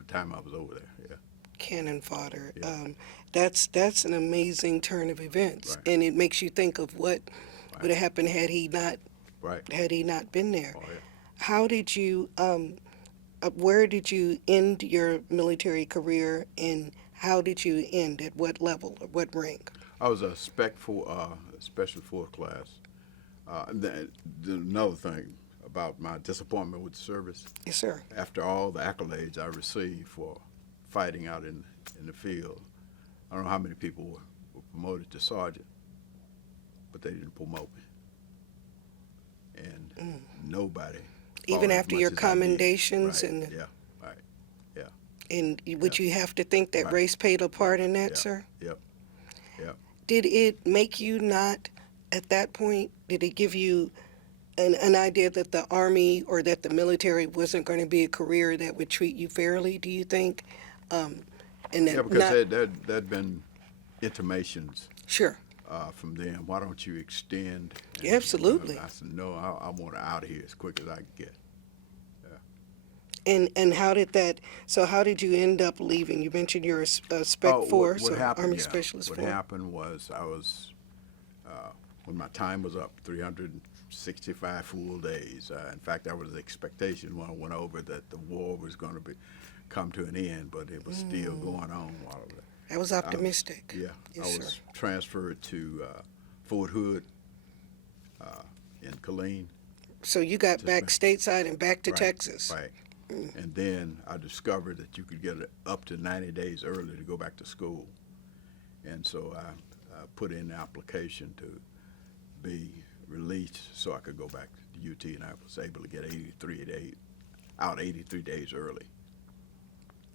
time I was over there. Yeah. cannon fodder? Yeah. That's an amazing turn of events, Right. and it makes you think of what would have happened had he not been there. Oh, yeah. How did you? Where did you end your military career, and how did you end? At what level or what rank? I was a special force class. Another thing about my disappointment with the service, Yes, sir. after all the accolades I received for fighting out in the field, I don't know how many people were promoted to sergeant, but they didn't promote me. And nobody. Even fought as after much your as I did. commendations Right. and Yeah, right. Yeah. and would you have to think that Right. race played a part in that, Yeah. sir? Yep. Yep. Did it make you not at that point? Did it give you an idea that the Army or that the military wasn't going to be a career that would treat you fairly, do you think? And Yeah, that because not, there'd been intimations sure, from them. Why don't you extend? And, absolutely. I said, no, I want out of here as quick as I can get. And how did that, so how did you end up leaving? You mentioned you're a Spec Force What or happened? Army Yeah, Specialist what Force. happened was I was when my time was up, 365 full days. In fact, that was the expectation when I went over that the war was going to come to an end, but it was still going on while I was. That was optimistic. Yeah, Yes, I was sir. transferred to Fort Hood in Killeen. So you got Just back stateside and back to Right, Texas. Right. And then I discovered that you could get it up to 90 days early to go back to school. And so I put in the application to be released so I could go back to UT, and I was able to get 83 days early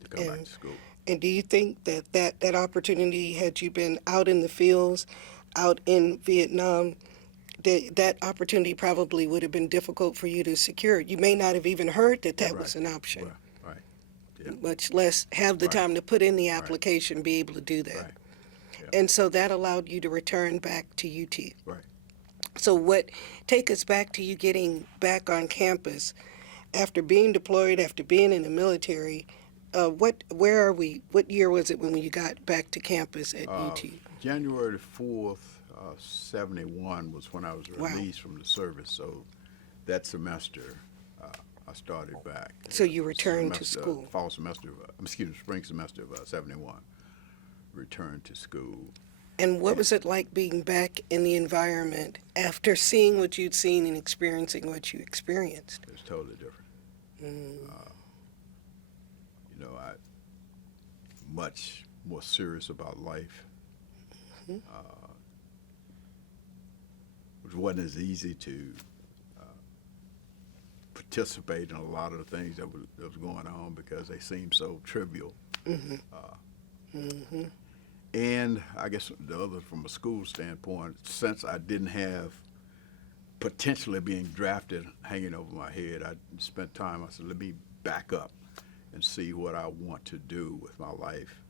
to come back to school. And do you think that opportunity, had you been out in the fields, out in Vietnam, that opportunity probably would have been difficult for you to secure? You may not have even heard that Right. was an option, Right. Yeah. much less have the Right. time to put in the application, be able to do that. Right. Yeah. And so that allowed you to return back to UT. Right. So take us back to you getting back on campus after being deployed, after being in the military. Where are we? What year was it when you got back to campus at UT? January 4th, 71 was when I was Wow. released from the service. So that semester, I started back. So you returned to school. Fall semester, spring semester of 71, returned to school. And what was it like being back in the environment after seeing what you'd seen and experiencing what you experienced? It was totally different. I much more serious about life. It wasn't as easy to participate in a lot of the things that was going on because they seemed so trivial. And I guess the other, from a school standpoint, since I didn't have potentially being drafted hanging over my head, I spent time, I said, let me back up and see what I want to do with my life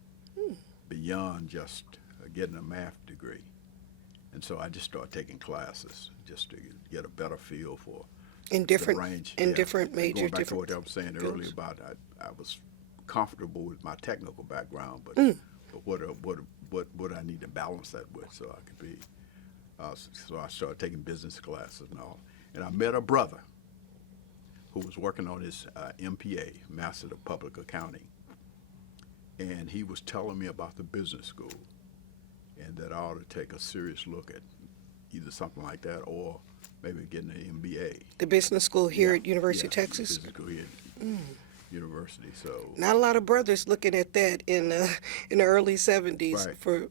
beyond just getting a math degree. And so I just started taking classes just to get a better feel for In different the range. different major Going back to what I was saying earlier fields. about, I was comfortable with my technical background, but what I need to balance that with so I could be. So I started taking business classes and all, and I met a brother who was working on his MPA, Master of Public Accounting, and he was telling me about the business school, and that I ought to take a serious look at either something like that or maybe getting an MBA. The business school here at University of Yeah, Texas? business school here at University. So Not a lot of brothers looking at that in the early 70s. Right. For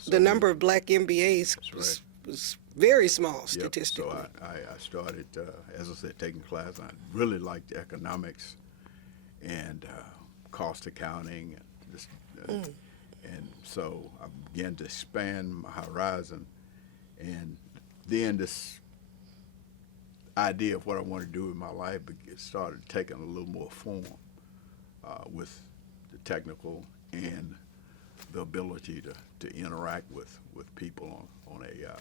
so the number of black MBAs That's was very small Yep. statistically. So I started, as I said, taking classes. I really liked economics and cost accounting. And so I began to expand my horizon. And then this idea of what I wanted to do with my life started taking a little more form with the technical and the ability to interact with people on a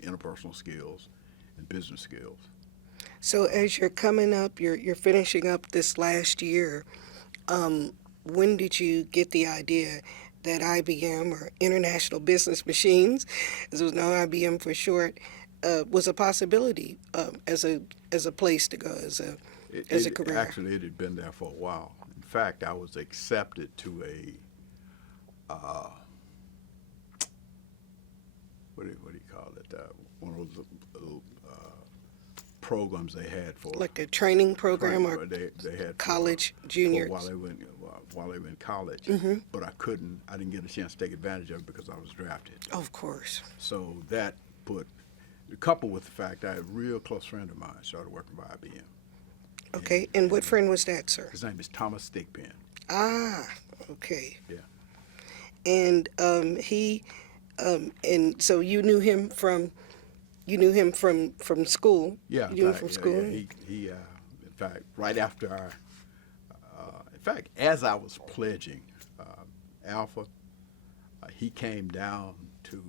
interpersonal skills and business skills. So as you're coming up, you're finishing up this last year, when did you get the idea that IBM, or International Business Machines, as it was known, IBM for short, was a possibility as a place to go, as a career? Actually, it had been there for a while. In fact, I was accepted to a what do you call it? One of those programs they had for Like a training program or they had college, for juniors? while they were in college. But I didn't get a chance to take advantage of it because I was drafted. Of course. So that coupled with the fact I had a real close friend of mine started working for IBM. Okay, and what friend was that, sir? His name is Thomas Stigpen. Ah, okay. Yeah. And he And so you knew him from school. Yeah, You knew him from school. In fact, right after in fact, as I was pledging Alpha, he came down to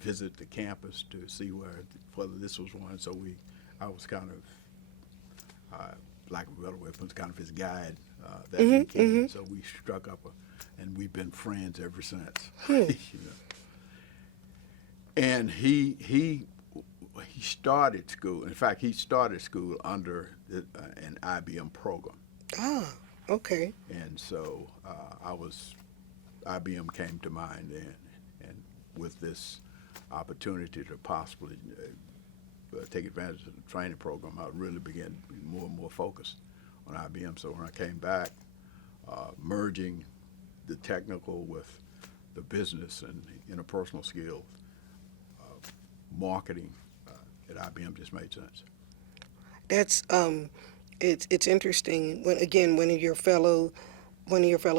visit the campus to see whether this was one. So I was kind of, like a better way, was kind of his guide that weekend. So we struck up, and we've been friends ever since. You know. And he started school. In fact, he started school under an IBM program. Ah, okay. And so IBM came to mind, and with this opportunity to possibly take advantage of the training program, I really began more and more focused on IBM. So when I came back, merging the technical with the business and interpersonal skills, marketing at IBM just made sense. That's it's interesting when again one of your fellow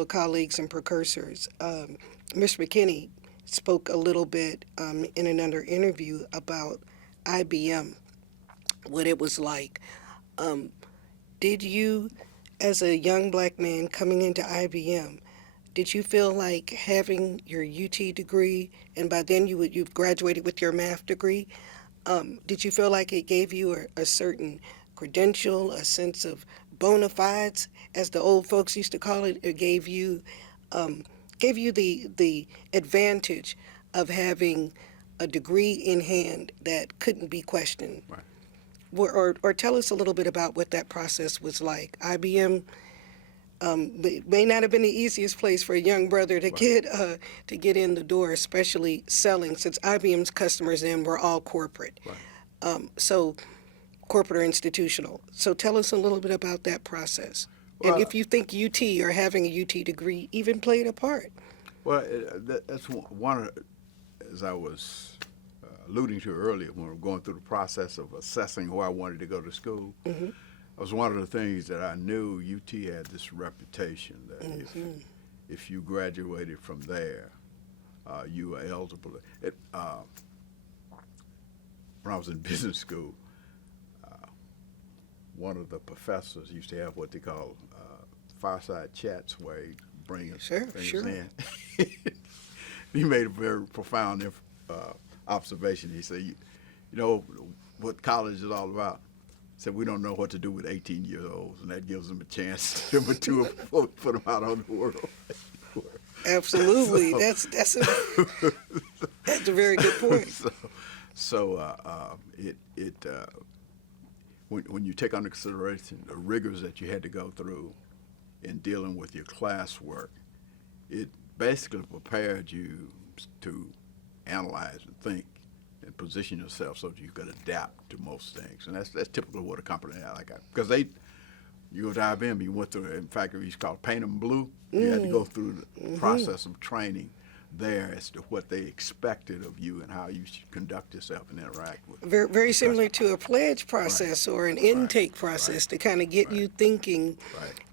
colleagues and precursors, Mr. McKinney, spoke a little bit in another interview about IBM, what it was like. Did you, as a young black man coming into IBM, did you feel like having your UT degree, and by then you've graduated with your math degree, did you feel like it gave you a certain credential, a sense of bona fides, as the old folks used to call it? It gave you the advantage of having a degree in hand that couldn't be questioned. Right. Or tell us a little bit about what that process was like. IBM may not have been the easiest place for a young brother to get in the door, especially selling, since IBM's customers then were all corporate. Right. So corporate or institutional. So tell us a little bit about that process. Well, and if you think UT or having a UT degree even played a part. Well, that's one of, as I was alluding to earlier, when we were going through the process of assessing where I wanted to go to school, Mm-hmm. it was one of the things that I knew UT had this reputation that if you graduated from there, you were eligible. When I was in business school, one of the professors used to have what they call fireside chats where he bring us in. He made a very profound observation. He said, you know what college is all about? He said, we don't know what to do with 18-year-olds, and that gives them a chance to mature before we put them out on the world. Absolutely. That's a very good point. When you take under consideration the rigors that you had to go through in dealing with your classwork, it basically prepared you to analyze and think and position yourself so that you could adapt to most things. And that's typically what a company like that. Because you go to IBM, you went through, in fact, it's called paint them blue. You had to go through the process of training there as to what they expected of you and how you should conduct yourself and interact with. Very similar to a pledge process or an intake process to kind of get you thinking,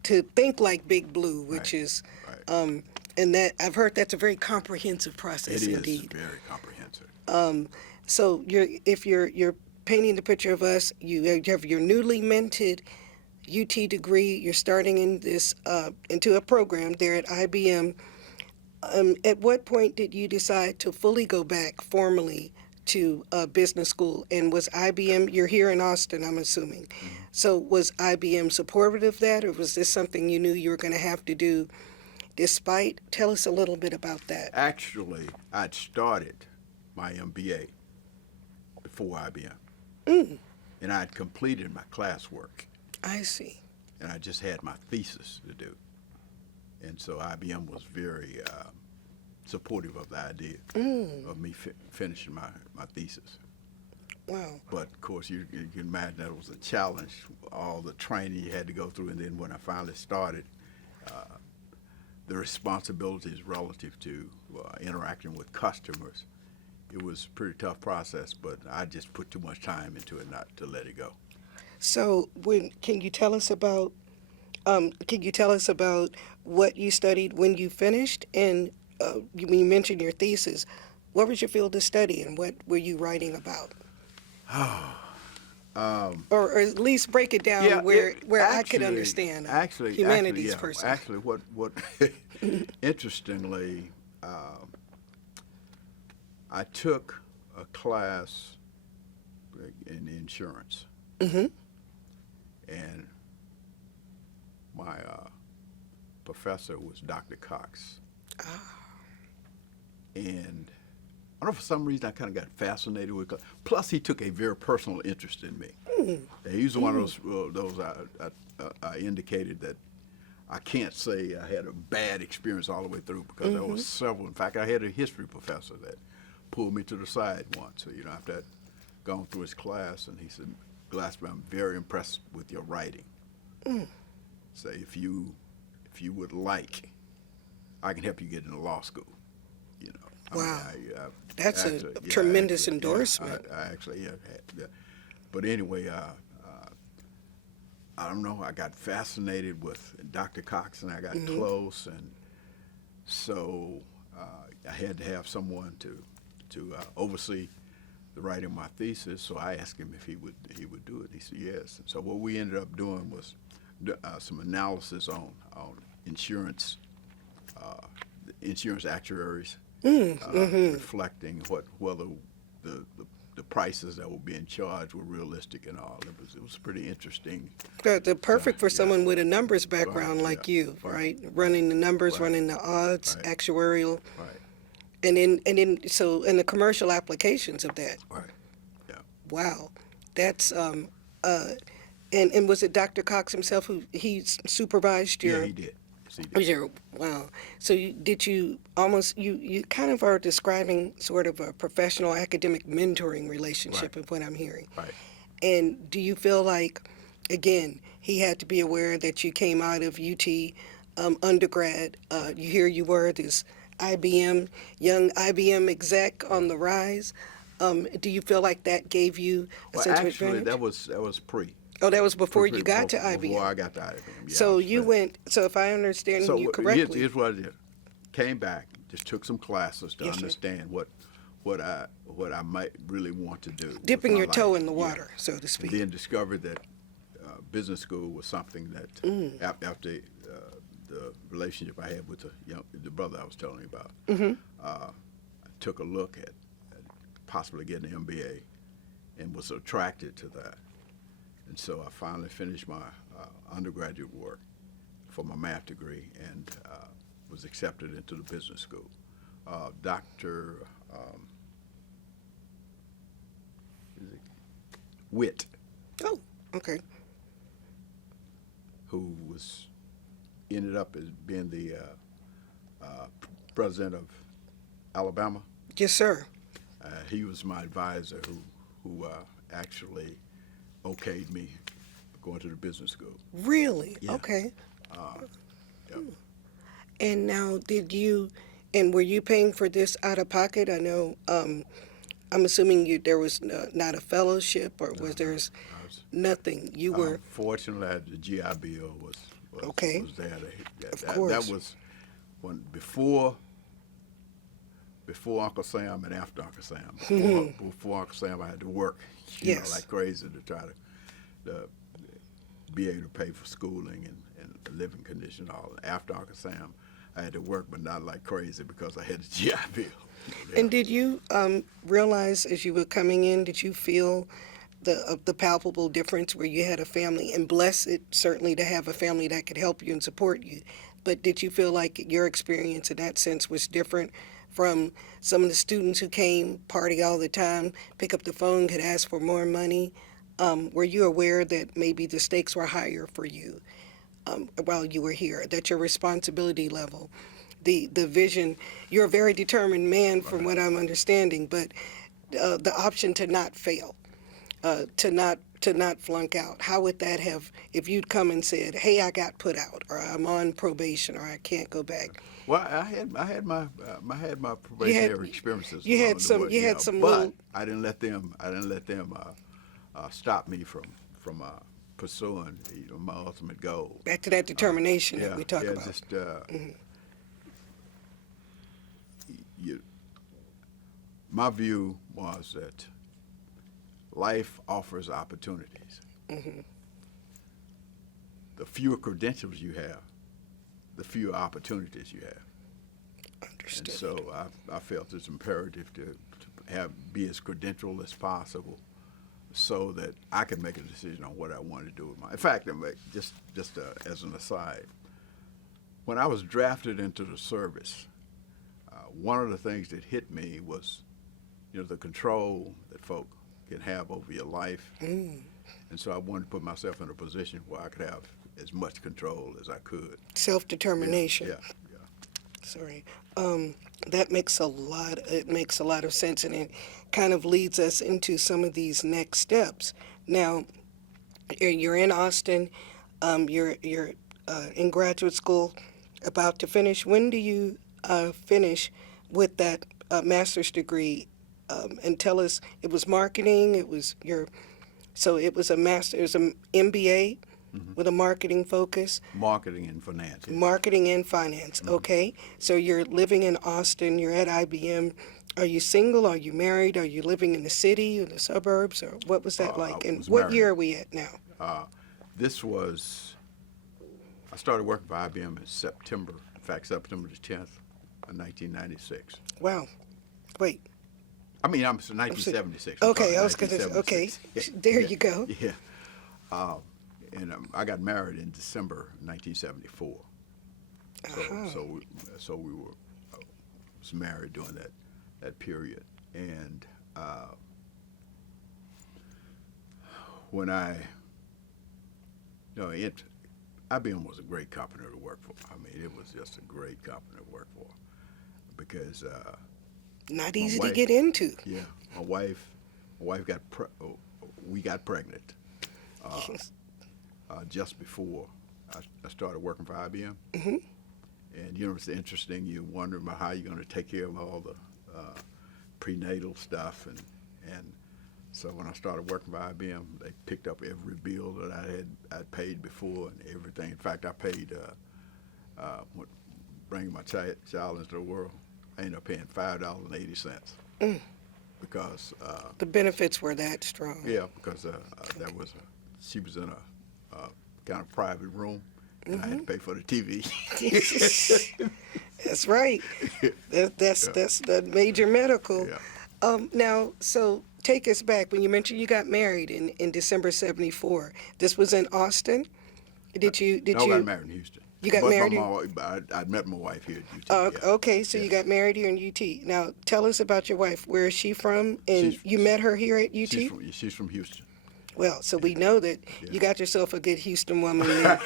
to think like Big Blue, which is, and that I've heard that's a very comprehensive process indeed. It is very comprehensive. So if you're painting the picture of us, you have your newly minted UT degree. You're starting in this into a program there at IBM. At what point did you decide to fully go back formally to business school? And was IBM, you're here in Austin, I'm assuming. So was IBM supportive of that, or was this something you knew you were going to have to do despite? Tell us a little bit about that. Actually, I'd started my MBA before IBM. And I'd completed my classwork. I see. And I just had my thesis to do. And so IBM was very supportive of the idea of me finishing my thesis. Wow. But, of course, you can imagine that was a challenge, all the training you had to go through. And then when I finally started, the responsibilities relative to interacting with customers, it was a pretty tough process, but I just put too much time into it not to let it go. So can you tell us about what you studied when you finished? And you mentioned your thesis. What was your field of study, and what were you writing about? Or at least break it down Yeah, where I could understand a humanities yeah. person. Actually, what interestingly, I took a class in insurance, Mm-hmm. and my professor was Dr. Cox, and I don't know, for some reason I kind of got fascinated with. Plus, he took a very personal interest in me. He was one of those I indicated that I can't say I had a bad experience all the way through, because there was several. In fact, I had a history professor that pulled me to the side once, after I'd gone through his class, and he said, "Glaspie, I'm very impressed with your writing. Say, if you would like, I can help you get into law school." Wow. I That's a actually, tremendous actually, endorsement. I actually, yeah. But anyway, I don't know. I got fascinated with Dr. Cox, and I got close, and so I had to have someone to oversee the writing of my thesis. So I asked him if he would do it. He said yes. And so what we ended up doing was some analysis on insurance, insurance actuaries, reflecting whether the prices that were being charged were realistic and all. It was pretty interesting. The perfect for Yeah. someone with a numbers background Right, like yeah, you, right, right? Running the numbers, right, running the odds, right, actuarial, right, and then the commercial applications of that. right. Yeah. Wow, that's and was it Dr. Cox himself who he supervised Yeah, your? he did. Yes, he Was did. your wow? So you kind of are describing sort of a professional academic mentoring relationship Right. of what I'm hearing. Right. And do you feel like, again, he had to be aware that you came out of UT undergrad? Here you were, this young IBM exec on the rise. Do you feel like that gave you a Well, sense of actually, advantage? that was pre. Oh, that was before you got to Before IBM. I got to IBM. Yeah, I So was you pre. went. So if I understand So you here's, correctly, here's what I did. Came back, just took some classes to Yes, sir. understand what I might really want to do with dipping my your toe life. in the Yeah. water, so to speak. Then discovered that business school was something that after the relationship I had with the brother I was telling you about, I took a look at possibly getting an MBA, and was attracted to that. And so I finally finished my undergraduate work for my math degree, and was accepted into the business school. Dr. Witt, Oh, okay. who ended up as being the president of Alabama. Yes, sir. He was my advisor who actually okayed me going to the business school. Really? Yeah. Okay. Yep. And now, were you paying for this out of pocket? I know, I'm assuming there was not a fellowship, or was there I was, nothing? You were, fortunately, the GI Bill was Okay. was there. Of course. That was when before Uncle Sam and after Uncle Sam. Before Uncle Sam, I had to work, Yes. like crazy to try to be able to pay for schooling and living conditions. All after Uncle Sam, I had to work, but not like crazy because I had the GI Bill. and did you realize as you were coming in, did you feel the palpable difference where you had a family, and blessed certainly to have a family that could help you and support you, but did you feel like your experience in that sense was different from some of the students who came, party all the time, pick up the phone, could ask for more money? Were you aware that maybe the stakes were higher for you while you were here, that your responsibility level, the vision, you're a very determined man from what I'm understanding, but the option to not fail, to not flunk out, how would that have, if you'd come and said, hey, I got put out, or I'm on probation, or I can't go back? Well, I had my probationary experiences. you had along the some- way, you had some but little- I didn't let them stop me from pursuing my ultimate goal. Back to that determination that we talk about. Just you, my view was that life offers opportunities. The fewer credentials you have, the fewer opportunities you have. Understood. And so I felt it's imperative to be as credentialed as possible, so that I could make a decision on what I wanted to do with my. In fact, just as an aside, when I was drafted into the service, one of the things that hit me was, the control that folk can have over your life, and so I wanted to put myself in a position where I could have as much control as I could. Self-determination. Yeah. Sorry. That makes a lot. It makes a lot of sense, and it kind of leads us into some of these next steps. Now, you're in Austin. You're in graduate school, about to finish. When do you finish with that master's degree? And tell us, it was marketing. It was it was a master. It was an MBA. With a marketing focus? Marketing and finance. Yeah. Marketing and finance, okay. So you're living in Austin, you're at IBM. Are you single? Are you married? Are you living in the city or the suburbs? Or what was that like? And what married. year are we at now? I started working for IBM in September. In fact, September the 10th of 1996. Wow. Wait. I mean, I'm 1976. Okay, I was going to, okay. There you go. Yeah. And I got married in December 1974. So we were was married during that period. And when IBM was a great company to work for. I mean, it was just a great company to work for, because not easy to get into. Yeah, my wife we got pregnant. Just before I started working for IBM. And it's interesting, you wonder about how you're going to take care of all the prenatal stuff, and so when I started working for IBM, they picked up every bill that I'd paid before and everything. In fact, I paid bringing my child into the world. I ended up paying $5.80 because the benefits were that strong. Yeah, because she was in a kind of private room, and I had to pay for the TV. That's right. That's the major medical. Yeah. Now, so take us back. When you mentioned you got married in December '74, this was in Austin. Did you? I got married in Houston. You got married? I'd met my wife here at UT. Yeah. Okay, so you got married here in UT. Now, tell us about your wife. Where is she from? And you met her here at UT? She's from Houston. Well, so we know that you got yourself a good Houston woman there.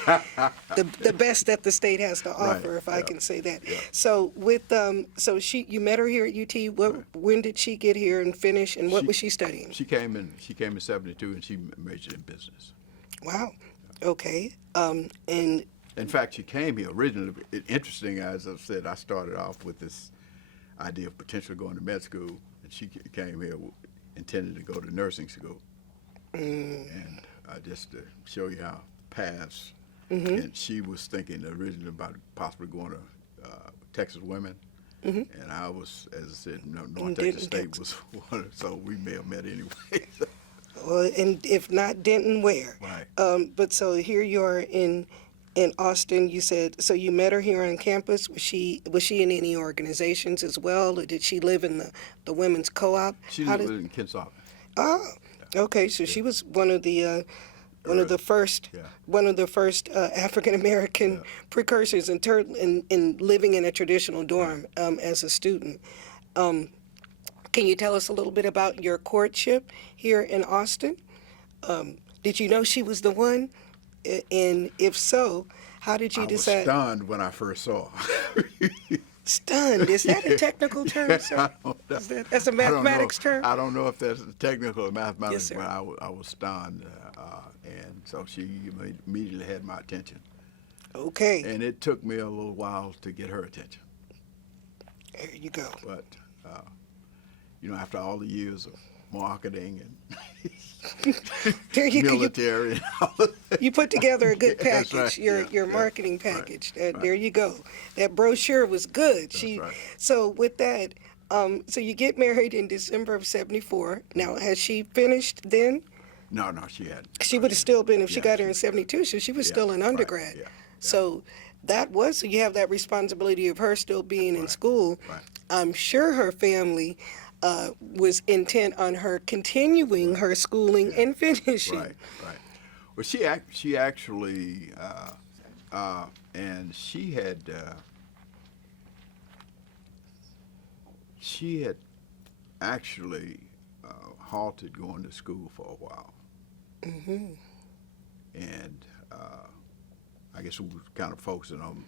the best that the state has to offer, right. if I can say that. Yeah. So you met her here at UT. When did she get here and finish, and what was she studying? She came in '72, and she majored in business. Wow. Okay. And in fact, she came here originally. Interesting, as I've said, I started off with this idea of potentially going to med school, and she came here intending to go to nursing school. And just to show you how paths, and she was thinking originally about possibly going to Texas Women, and I was, as I said, North Texas State was one, so we may have met anyway. Well, and if not Denton, where? Right. But so here you are in Austin. You said, so you met her here on campus. Was she in any organizations as well, or did she live in the women's co-op? She lived in Kensaw. Oh. Okay, so she was one of the first African American precursors in living in a traditional dorm as a student. Can you tell us a little bit about your courtship here in Austin? Did you know she was the one? And if so, how did you decide? I was stunned when I first saw her. Stunned. Is that a technical term, sir? That's a mathematics term? I don't know if that's a technical or mathematics, yes, but I was stunned. And so she immediately had my attention. Okay. And it took me a little while to get her attention. There you go. But, after all the years of marketing and military and all of that. You put together a good package, That's right. your marketing package. Right. There you go. That brochure was good. That's right. So with that, So you get married in December of '74. Now, has she finished then? No, no, she hadn't. She No, would have still been, if she yeah, got here in '72, so she was yeah, still an right, undergrad. yeah, yeah, So that was, so you have that responsibility of her still being in right, school. right, I'm sure her family was intent on her continuing right, her schooling yeah, and finishing. right, right. Well, she actually, and she had actually halted going to school for a while, Hmm. and I guess we were kind of focusing on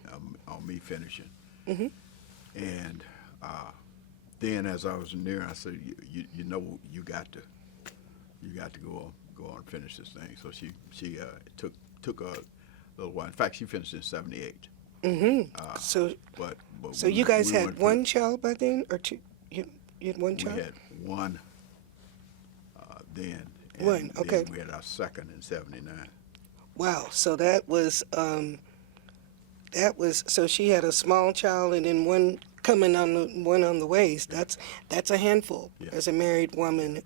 me finishing. Hmm. And then, as I was near, I said, "You know, you got to go on and finish this thing." So she took a little while. In fact, she finished in '78. Hmm. Uh, So, but so you guys we had went for one child by then, or two? You had one we child? had one then, One, and okay. then we had our second in '79. Wow. So so she had a small child and then one coming on the ways. Yeah. That's a handful Yeah. as a married woman,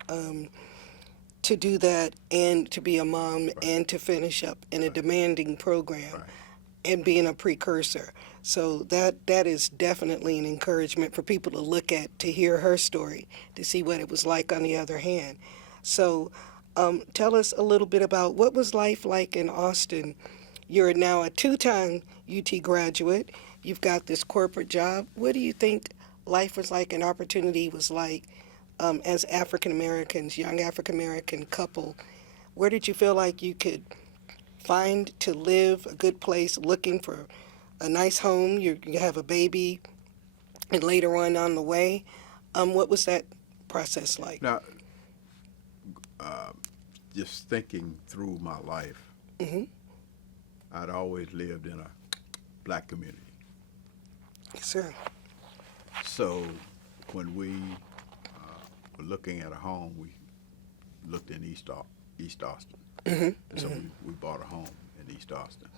to do that and to be a mom Right. and to finish up in a demanding program Right. and being a precursor. So that is definitely an encouragement for people to look at, to hear her story, to see what it was like on the other hand. So tell us a little bit about what was life like in Austin. You're now a two-time UT graduate. You've got this corporate job. What do you think life was like and opportunity was like as African Americans, young African American couple? Where did you feel like you could find to live, a good place, looking for a nice home? You have a baby, and later on the way. What was that process like? Now, just thinking through my life, Hmm. I'd always lived in a black community. Yes, sir. So when we were looking at a home, we looked in East Austin. Hmm. And so we bought a home in East Austin.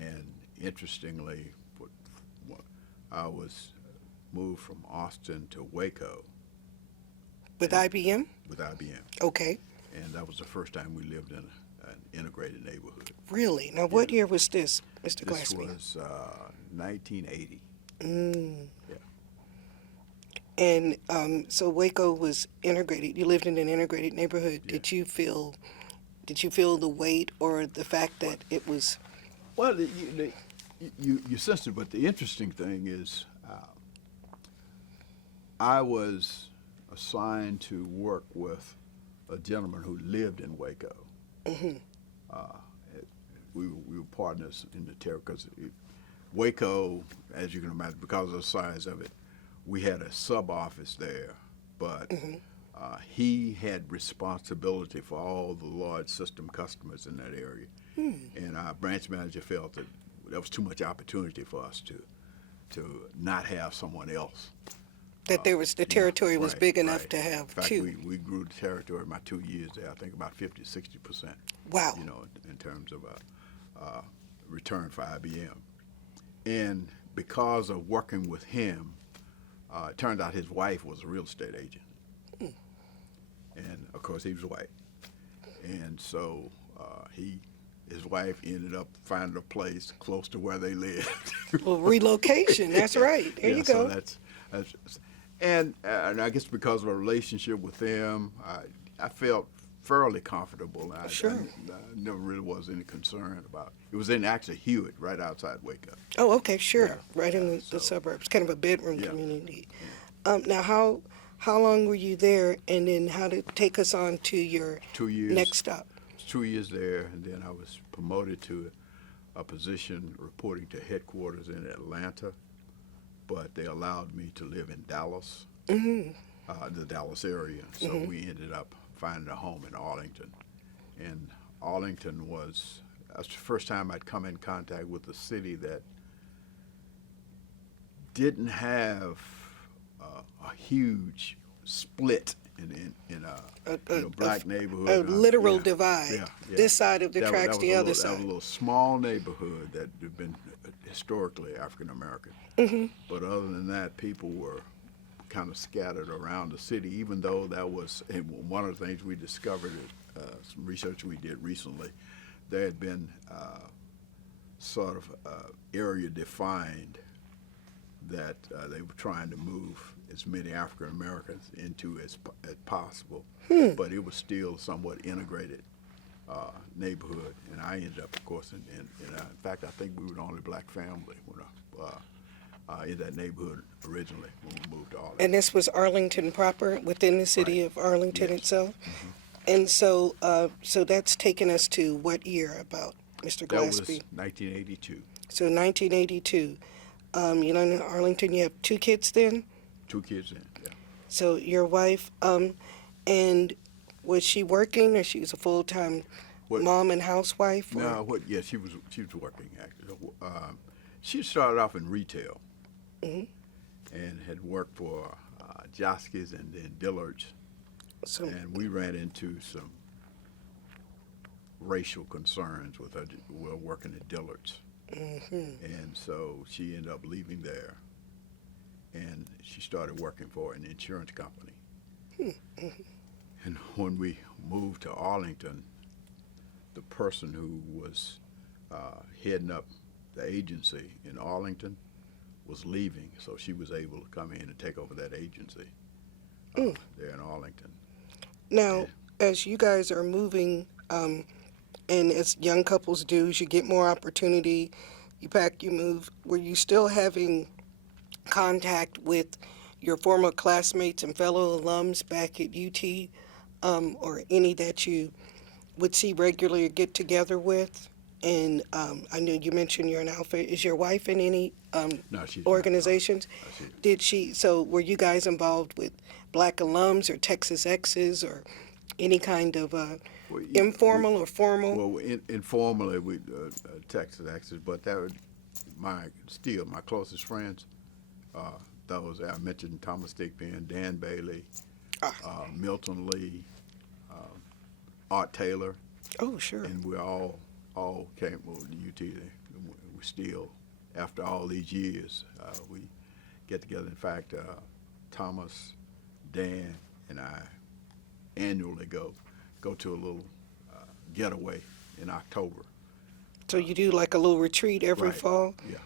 And interestingly, I was moved from Austin to Waco With IBM? with IBM. Okay. And that was the first time we lived in an integrated neighborhood. Really? Now, what year was this, Mr. This Glaspie? was 1980. Mm. Yeah. And so Waco was integrated. You lived in an integrated neighborhood. Yeah. Did you feel the weight or the fact that it was? Well, you sensed it, but the interesting thing is I was assigned to work with a gentleman who lived in Waco. Hmm. We were partners in the terror because Waco, as you can imagine, because of the size of it, we had a sub office there, but he had responsibility for all the large system customers in that area. And our branch manager felt that there was too much opportunity for us to not have someone else. That there was the territory was Right, big enough right. to have In fact, two. we grew the territory in my 2 years there, I think about 50-60%. Wow. You know, in terms of return for IBM. And because of working with him, it turned out his wife was a real estate agent. And of course, he was white. And so his wife ended up finding a place close to where they lived. Well, relocation. That's right. There you go. So that's and I guess because of a relationship with them, I felt fairly comfortable. Sure. I never really was any concern about it. It was in actually Hewitt, right outside Waco. Oh, okay, sure. Yeah, Right in yeah, the so- suburbs, kind of a bedroom Yeah. community. Now, how long were you there, and then how to take us on to your 2 years. next stop? 2 years there, and then I was promoted to a position reporting to headquarters in Atlanta, but they allowed me to live in Dallas, Hmm. the Dallas area. So we ended up finding a home in Arlington. And Arlington that's the first time I'd come in contact with a city that didn't have a huge split in A black neighborhood. literal Yeah, divide. yeah, yeah. This side of the That, tracks, that was the a other little, that was side. a little small neighborhood that had been historically African American. But other than that, people were kind of scattered around the city. Even though that was and one of the things we discovered, some research we did recently, there had been sort of area defined that they were trying to move as many African Americans into as possible, but it was still somewhat integrated neighborhood. And I ended up, of course, in fact, I think we were the only black family when in that neighborhood originally when we moved to Arlington. And this was Arlington proper, within the city Right. of Arlington Yes. itself. And so, so that's taken us to what year about, Mr. That was Glaspie? 1982. So 1982. You know, in Arlington, you have two kids then? 2 kids in, yeah. So your wife, and was she working, or she was a full-time What- mom and housewife? Or? No, yeah, she was working actually. She started off in retail and had worked for Joske's and then Dillard's, So, and we ran into some racial concerns with her while working at Dillard's, and so she ended up leaving there, and she started working for an insurance company. And when we moved to Arlington, the person who was heading up the agency in Arlington was leaving, so she was able to come in and take over that agency there in Arlington. now, as you guys are moving, and as young couples do, as you get more opportunity, you pack, you move, were you still having contact with your former classmates and fellow alums back at UT, or any that you would see regularly or get together with? And I know you mentioned you're an alpha. Is your wife in any No, she's organizations? not. No, she- Did she? So were you guys involved with Black alums or Texas X's or any kind of well, informal or formal? Well, informally, we Texas access, but that was my closest friends. Those I mentioned: Thomas Thigpen, Dan Bailey, Milton Lee, Art Taylor, Oh, sure. and we all came over to UT. We still, after all these years, we get together. In fact, Thomas, Dan, and I annually go to a little getaway in October. So you do like a little retreat every Right. fall? Yeah.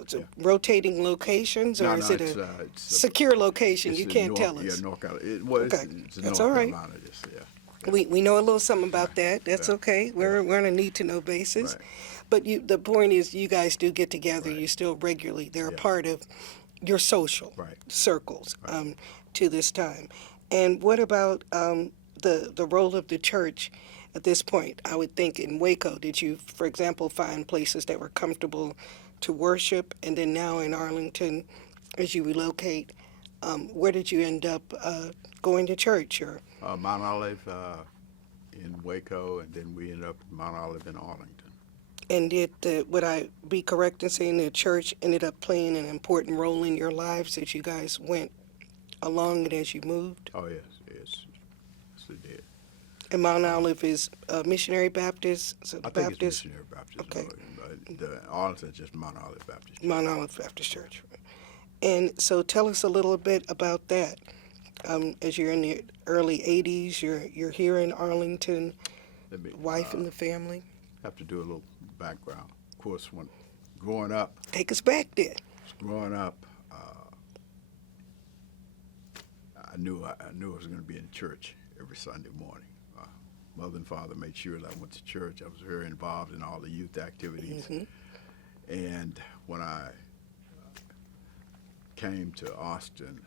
Is it Yeah. rotating locations, or No, is no, it it's, a it's secure location? it's You in can't North, tell us. Yeah, North Carolina. Okay. It's in That's North all right. Carolina. Yeah. We know a little something about that. That's Yeah. okay. We're on a need to know basis. Right. But the point is, you guys do get together. Right. You still regularly. They're a Yeah. part of your social Right. circles Right. to this time. And what about the role of the church at this point? I would think in Waco, did you, for example, find places that were comfortable to worship? And then now in Arlington, as you relocate, where did you end up going to church? Or Mount Olive in Waco, and then we ended up at Mount Olive in Arlington. and would I be correct in saying the church ended up playing an important role in your lives as you guys went along and as you moved? Oh yes, yes, it did. And Mount Olive is Missionary Baptist? So I think Baptist? it's Missionary Baptist. Okay. The Arlington is just Mount Olive Baptist. Mount Olive Baptist Church. And so tell us a little bit about that. As you're in the early 80s, you're here in Arlington, Let me, wife and the family. have to do a little background. Of course, when growing up, Take us back there. I knew I was going to be in church every Sunday morning. Mother and father made sure that I went to church. I was very involved in all the youth activities. And when I came to Austin,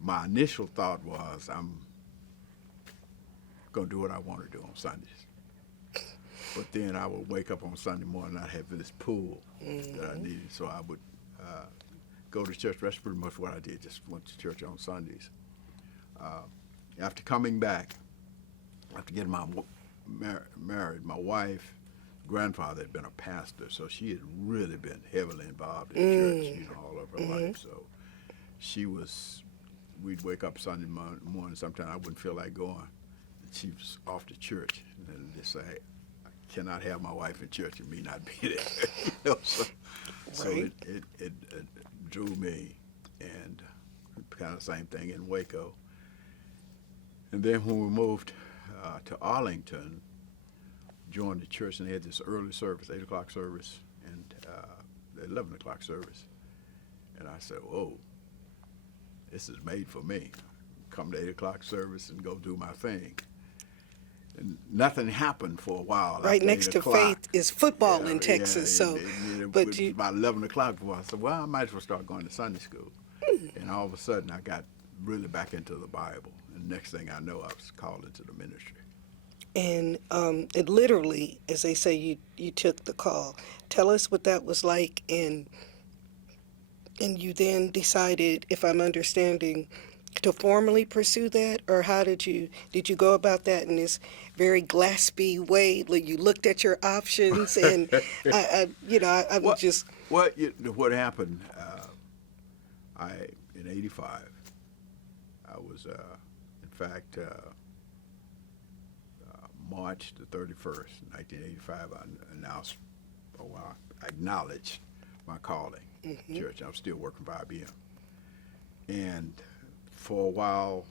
my initial thought was, I'm going to do what I want to do on Sundays. But then I would wake up on Sunday morning and I'd have this pool that I needed, so I would go to church. That's pretty much what I did, just went to church on Sundays. After coming back, after getting married, my wife, grandfather had been a pastor, so she had really been heavily involved in church, all of her life. So she was we'd wake up Sunday morning. Sometimes I wouldn't feel like going. She was off to church, and then just say, I cannot have my wife in church and me not be there. So Right. it drew me, and kind of the same thing in Waco. And then when we moved to Arlington, joined the church, and they had this early service, 8 o'clock service, and the 11 o'clock service. And I said, whoa, this is made for me. Come to 8 o'clock service and go do my thing. And nothing happened for a while. Right after next 8 to o'clock. Faith is football Yeah, in Texas. So, it but was you, about 11 o'clock before I said, well, I might as well start going to Sunday school. And all of a sudden, I got really back into the Bible. And next thing I know, I was called into the ministry. and it literally, as they say, you took the call. Tell us what that was like, and you then decided, if I'm understanding, to formally pursue that, or how did you go about that in this very Glaspie way? Like you looked at your options, and I was What- just What happened, in 85, I was, in fact, March the 31st, 1985, I announced, I acknowledged my calling to church. I was still working for IBM. And for a while,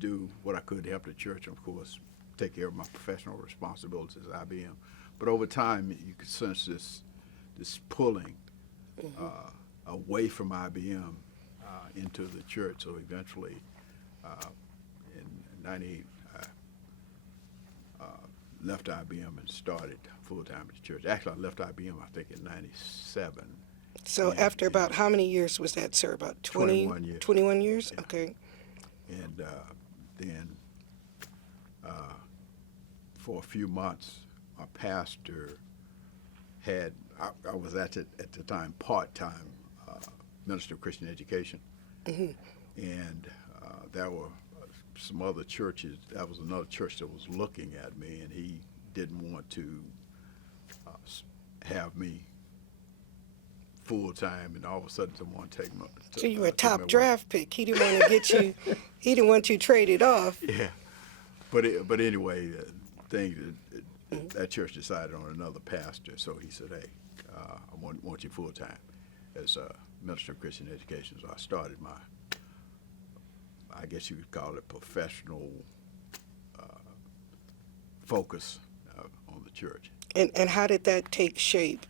do what I could to help the church, and of course, take care of my professional responsibilities at IBM. But over time, you could sense this pulling away from IBM into the church. So eventually, in 98, I left IBM and started full-time at the church. Actually, I left IBM, I think, in 97. so. Yeah, After about how many years was that, sir? About 21 years. 21 years? Yeah. Okay. And then for a few months, my pastor had, I was at the time part-time minister of Christian education. And there were some other churches. That was another church that was looking at me, and he didn't want to have me full-time, and all of a sudden someone take me. So you were a took me top away. draft pick. He didn't want to get you. He didn't want you traded off. Yeah, but anyway, that church decided on another pastor, so he said, "Hey, I want you full time as a minister of Christian education." So I started my, I guess you could call it, professional focus on the church. And how did that take shape?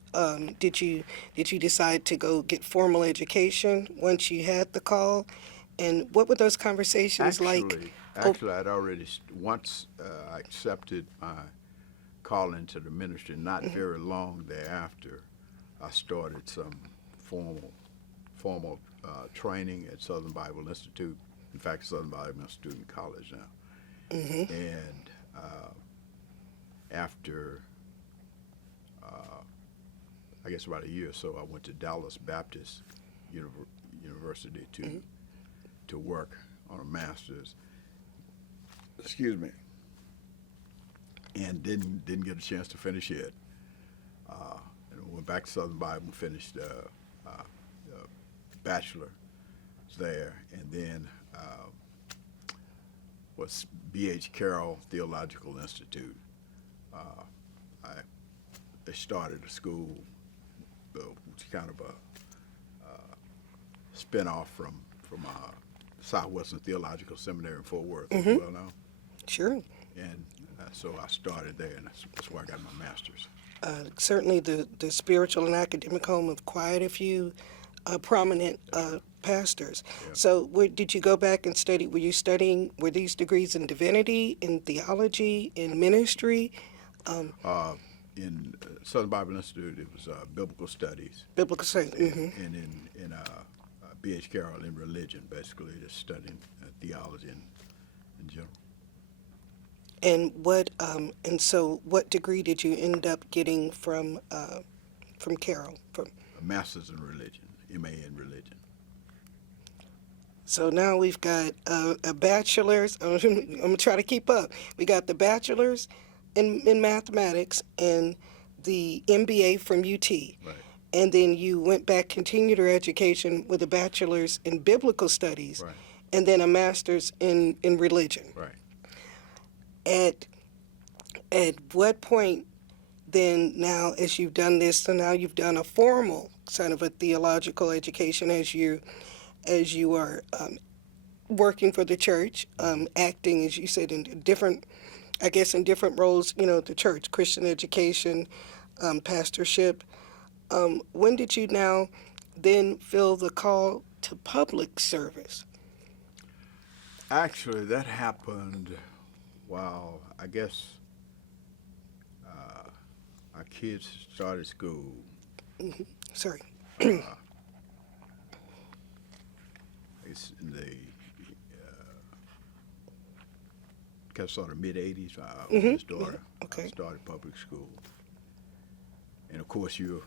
Did you decide to go get formal education once you had the call? And what were those conversations like? Actually, I'd already once I accepted my call into the ministry. Not very long thereafter, I started some formal training at Southern Bible Institute. In fact, Southern Bible Institute in college now. And after, I guess about a year or so, I went to Dallas Baptist University to work on a master's. Excuse me. And didn't get a chance to finish it. And went back to Southern Bible and finished bachelor there, and then was B.H. Carroll Theological Institute. They started a school, which is kind of a spin-off from Southwestern Theological Seminary in Fort Worth, as well now. Sure. And so I started there, and that's where I got my master's. Certainly the spiritual and academic home of quite a few prominent pastors. Yeah. So did you go back and study? Were you studying, were these degrees in divinity, in theology, in ministry? In Southern Bible Institute, it was biblical studies, Biblical studies. and in B.H. Carroll in religion, basically just studying theology in general. And so what degree did you end up getting from Carroll? A master's in religion, M.A. in religion. So now we've got a bachelor's. I'm gonna try to keep up. We got the bachelor's in mathematics and the MBA from UT. Right. and then you went back, continued your education with a bachelor's in biblical studies, Right. and then a master's in religion. Right. At what point then, now as you've done this, so now you've done a formal kind of a theological education as you are working for the church, acting, as you said, in different, I guess, in different roles, the church, Christian education, pastorship. When did you now then feel the call to public service? Actually, that happened while, I guess, our kids started school. Sorry. It's in the sort of mid-'80s. Our oldest daughter Okay. started public school. And, of course, you're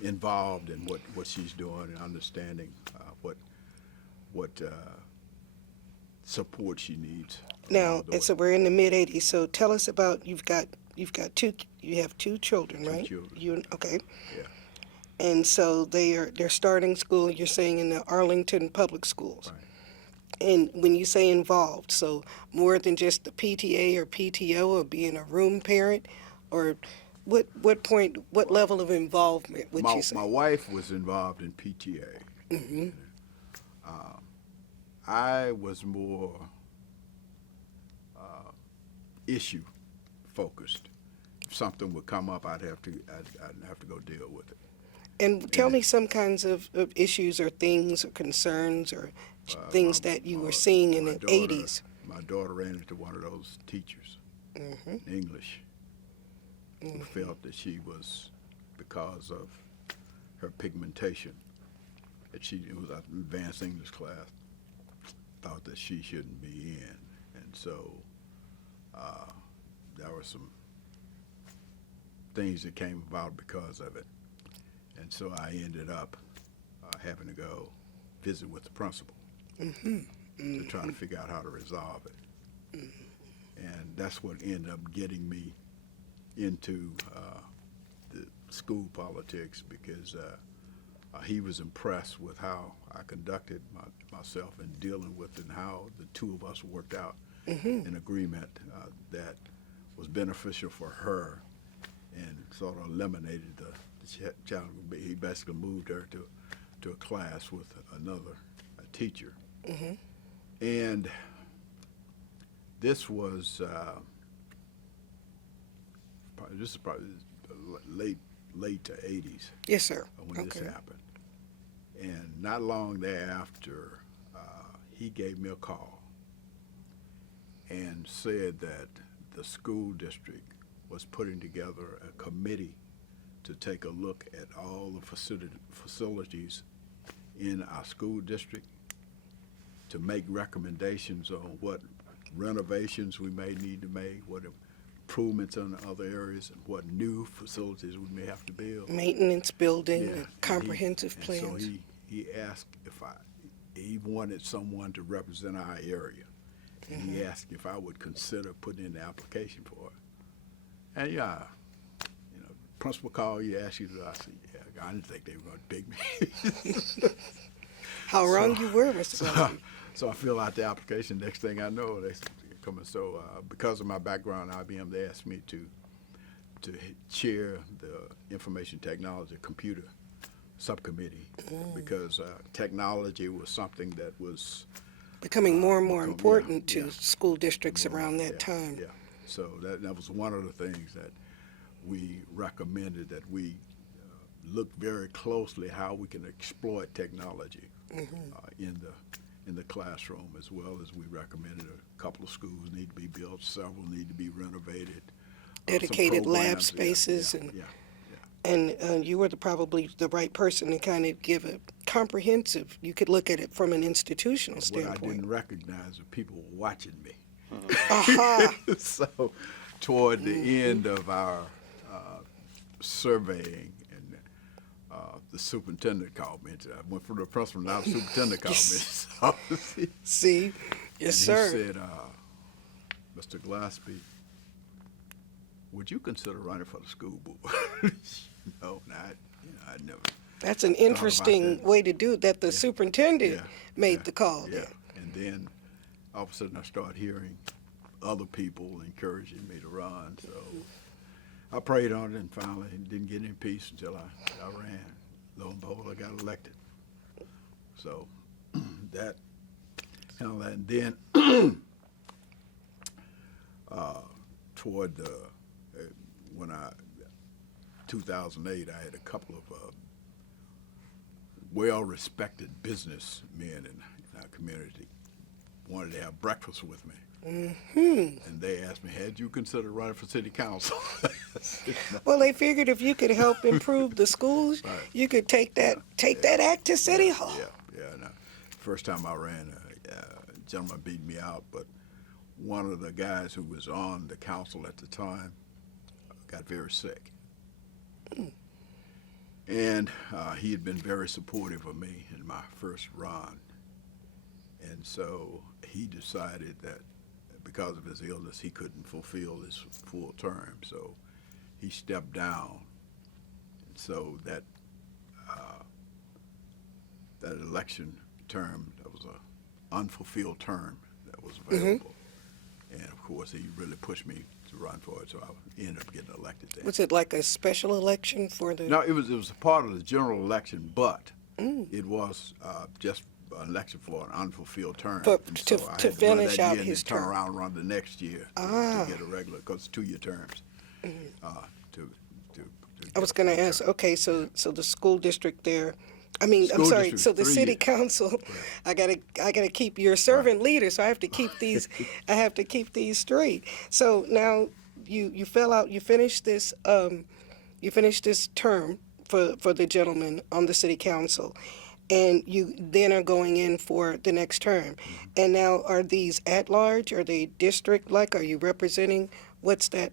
involved in what she's doing and understanding what support she needs. Now, and so we're in the mid '80s. So tell us about you have two children, Two right? children. Okay. Yeah. And so they're starting school. You're saying in the Arlington public schools. Right. And when you say involved, so more than just the PTA or PTO or being a room parent, or what level of involvement would you say? My wife was involved in PTA. Mm-hmm. I was more issue focused. If something would come up, I'd have to go deal with it. And tell me some kinds of issues or things or concerns or things that you were seeing in the '80s. My daughter ran into one of those teachers in English who felt that she was, because of her pigmentation, that it was an advanced English class, thought that she shouldn't be in. And so there were some things that came about because of it. And so I ended up having to go visit with the principal to try to figure out how to resolve it. And that's what ended up getting me into the school politics, because he was impressed with how I conducted myself in dealing with it, and how the two of us worked out an agreement that was beneficial for her and sort of eliminated the challenge. He basically moved her to a class with another teacher. And this was probably late to '80s. Yes, sir. When this happened. And not long thereafter, he gave me a call and said that the school district was putting together a committee to take a look at all the facilities in our school district, to make recommendations on what renovations we may need to make, what improvements in other areas, and what new facilities we may have to build. Maintenance, building, comprehensive plans. So he asked he wanted someone to represent our area. And he asked if I would consider putting in the application for it. And principal called you, asked you to. I said, yeah, I didn't think they were going to pick me. How wrong you were, Mr. Glaspie. So I fill out the application. Next thing I know, they come. So because of my background in IBM, they asked me to chair the information technology computer subcommittee, because technology was something that was becoming more and more important to school districts around that time. Yeah. So that was one of the things that we recommended, that we look very closely how we can exploit technology in the classroom, as well as we recommended a couple of schools need to be built, several need to be renovated. Dedicated lab spaces and you were probably the right person to kind of give a comprehensive. You could look at it from an institutional standpoint. What I didn't recognize was people were watching me. So toward the end of our surveying, and the superintendent called me. I went from the principal, now the superintendent called me. See? Yes, sir. He said, Mr. Glaspie, would you consider running for the school board? No, not, I never That's an thought about interesting that. way to do it, that the Yeah, superintendent yeah, made yeah, the call yeah. then. And then all of a sudden I started hearing other people encouraging me to run. So I prayed on it and finally didn't get any peace until I ran. Lo and behold, I got elected. So that kind of that. And then toward the, when 2008, I had a couple of well-respected businessmen in our community wanted to have breakfast with me. And they asked me, had you considered running for city council? I said, "No." Well, they figured if you could help improve the schools, Right. you could take that act to City Hall. Yeah. No. First time I ran, a gentleman beat me out, but one of the guys who was on the council at the time got very sick. And he had been very supportive of me in my first run. And so he decided that because of his illness, he couldn't fulfill his full term. So he stepped down. And so that election term, that was an unfulfilled term that was available. And of course, he really pushed me to run for it, so I ended up getting elected then. Was it like a special election for the? No, it was a part of the general election, but it was just an election for an unfulfilled term. For- And to- so I to had to run finish that out year his and then turn term. around and run the next year to get a regular, because it's 2-year terms. To I was get a going to full ask. term. Okay, so the school district there. I'm School sorry. district So the 3 city years. council, I gotta keep your servant leader. So I have to keep these. I have to keep these straight. So now you fell out. You finished this. You finished this term for the gentleman on the city council, and you then are going in for the next term. And now, are these at large? Are they district like? Are you representing? What's that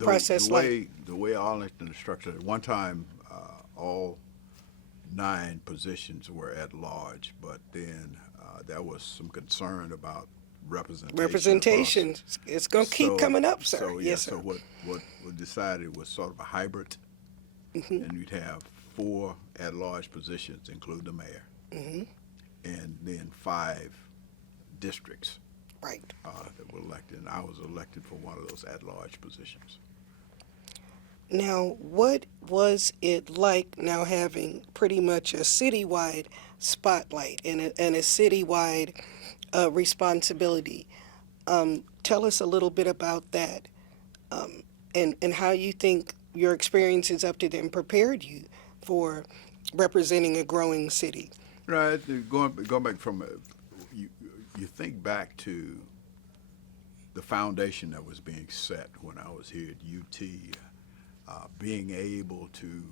process like? The way Arlington is structured, at one time, all 9 positions were at large, but then there was some concern about representation. Representation. It's going to keep coming up, sir. So Yes, sir. so what was decided was sort of a hybrid, and you'd have 4 at-large positions, including the mayor, and then 5 districts Right. that were elected. And I was elected for one of those at-large positions. Now, what was it like now having pretty much a citywide spotlight and a citywide responsibility? Tell us a little bit about that, and how you think your experiences up to then prepared you for representing a growing city. Right, going back from you think back to the foundation that was being set when I was here at UT, being able to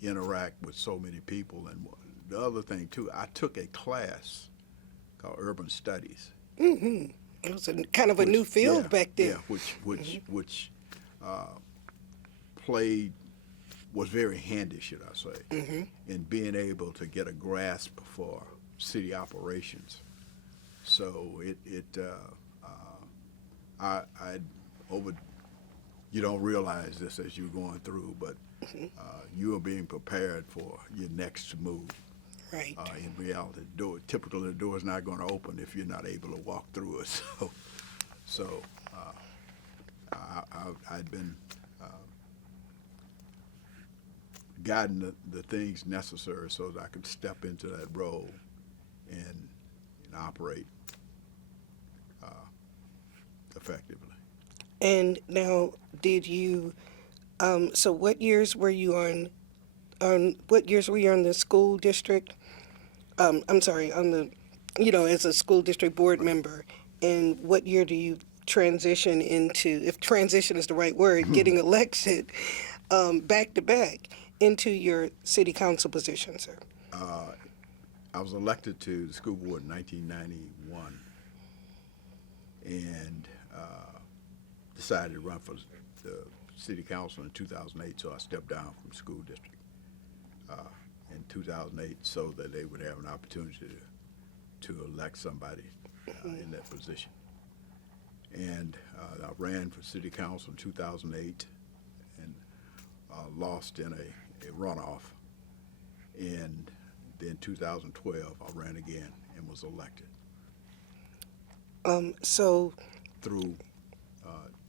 interact with so many people, and the other thing too, I took a class called Urban Studies. It was kind of a new field back then. Yeah, which was very handy, should I say, in being able to get a grasp for city operations. So you don't realize this as you're going through, but you are being prepared for your next move. Right. In reality, typically the door's not going to open if you're not able to walk through it. So I'd been gotten the things necessary so that I could step into that role and operate effectively. And now, did you? So, what years were you on? What years were you on the school district? I'm sorry, on the, as a school district board member. And what year do you transition into? If transition is the right word, getting elected back to back into your city council position, sir. I was elected to the school board in 1991 and decided to run for the city council in 2008, so I stepped down from the school district in 2008 so that they would have an opportunity to elect somebody in that position. And I ran for city council in 2008 and lost in a runoff. And then 2012, I ran again and was elected So through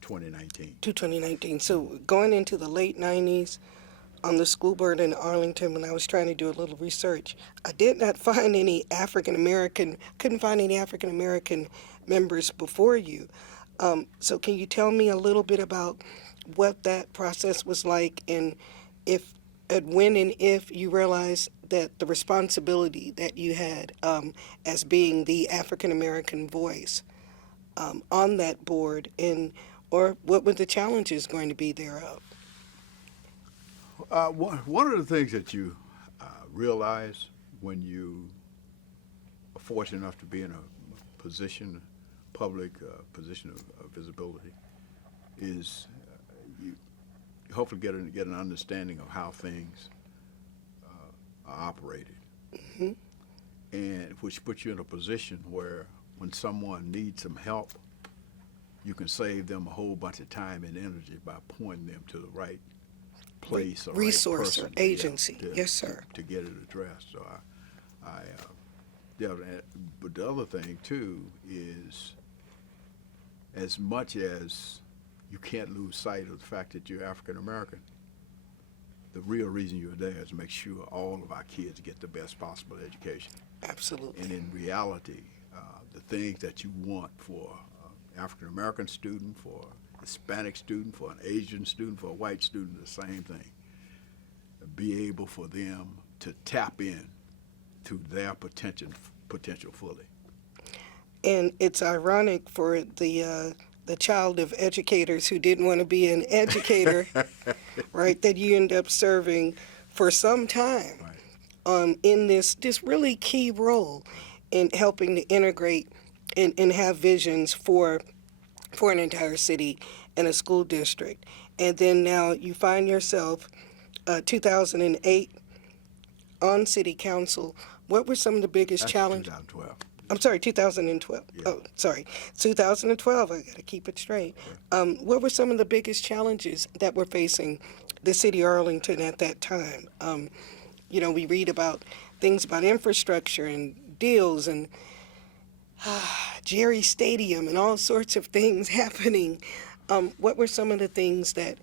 2019. to 2019. So going into the late 90s on the school board in Arlington, when I was trying to do a little research, I did not find any couldn't find any African American members before you. So can you tell me a little bit about what that process was like, and if, and when and if you realized that the responsibility that you had as being the African American voice on that board, and or what were the challenges going to be thereof? One of the things that you realize when you are fortunate enough to be in a position, public position of visibility, is you hopefully get an understanding of how things are operated, and which puts you in a position where when someone needs some help, you can save them a whole bunch of time and energy by pointing them to the right place or Resource right or person, agency. Yes, sir. to get it addressed. So but the other thing too is, as much as you can't lose sight of the fact that you're African American, the real reason you're there is to make sure all of our kids get the best possible education. Absolutely. And in reality, the things that you want for African American student, for Hispanic student, for an Asian student, for a white student, the same thing. Be able for them to tap in to their potential fully. And it's ironic for the child of educators who didn't want to be an educator, right? That you end up serving for some time in this really key role in helping to integrate and have visions for an entire city and a school district. And then now you find yourself 2008 on city council. What were some of the biggest challenges? 2012. I'm sorry, 2012. Yeah. Oh, sorry, 2012. I got to keep it straight. What were some of the biggest challenges that were facing the city of Arlington at that time? We read about things about infrastructure and deals and Jerry Stadium and all sorts of things happening. What were some of the things that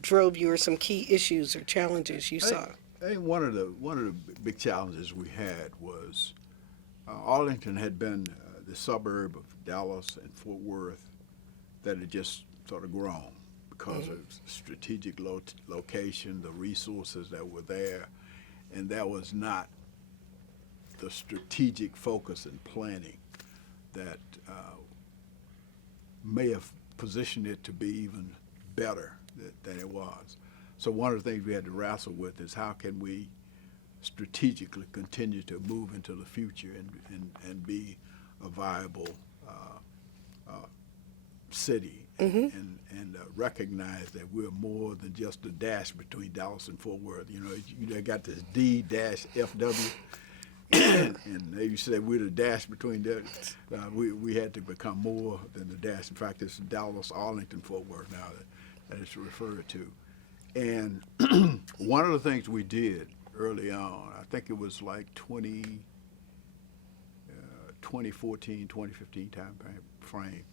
drove you, or some key issues or challenges you saw? I think one of the big challenges we had was Arlington had been the suburb of Dallas and Fort Worth that had just sort of grown because of strategic location, the resources that were there, and that was not the strategic focus and planning that may have positioned it to be even better than it was. So one of the things we had to wrestle with is how can we strategically continue to move into the future and be a viable city, and recognize that we're more than just a dash between Dallas and Fort Worth. You got this D-FW. And they used to say we're the dash between that. We had to become more than the dash. In fact, it's Dallas, Arlington, Fort Worth now that it's referred to. And one of the things we did early on, I think it was like 2014, 2015 time frame,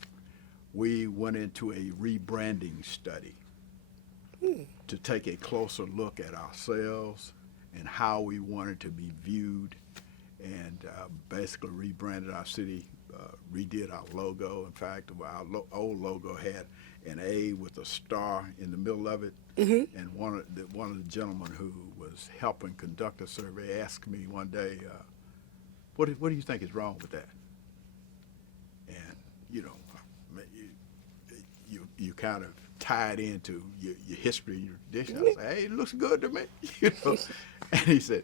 we went into a rebranding study to take a closer look at ourselves and how we wanted to be viewed, and basically rebranded our city, redid our logo. In fact, our old logo had an A with a star in the middle of it. And one of the gentlemen who was helping conduct a survey asked me one day, what do you think is wrong with that? And you kind of tied into your history and your tradition. I said, hey, it looks good to me. And he said,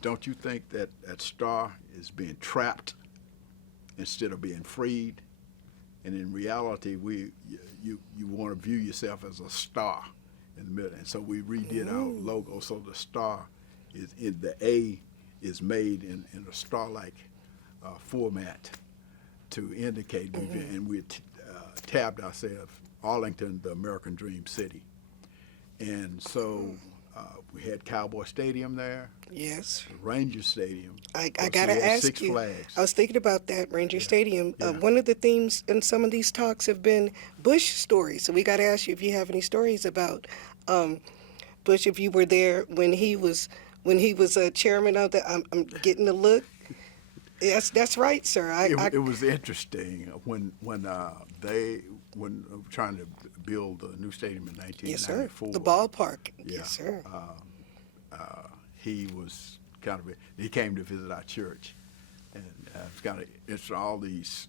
don't you think that star is being trapped instead of being freed? And in reality, you want to view yourself as a star in the middle. And so we redid our logo so the star is in the A is made in a star-like format to indicate. And we tabbed ourselves Arlington, the American Dream City. And so we had Cowboy Stadium there, Yes. the Ranger Stadium. I Of course, got we to had ask Six you. Flags. I was thinking about that, Ranger Stadium. Yeah. One of the themes in some of these talks have been Bush stories. So we got to ask you if you have any stories about Bush, if you were there when he was chairman of the. I'm getting the look. Yes, that's right, sir. It was interesting when trying to build the new stadium in Yes, sir. 1994. The ballpark. Yeah. Yes, sir. He was he came to visit our church, and it's all these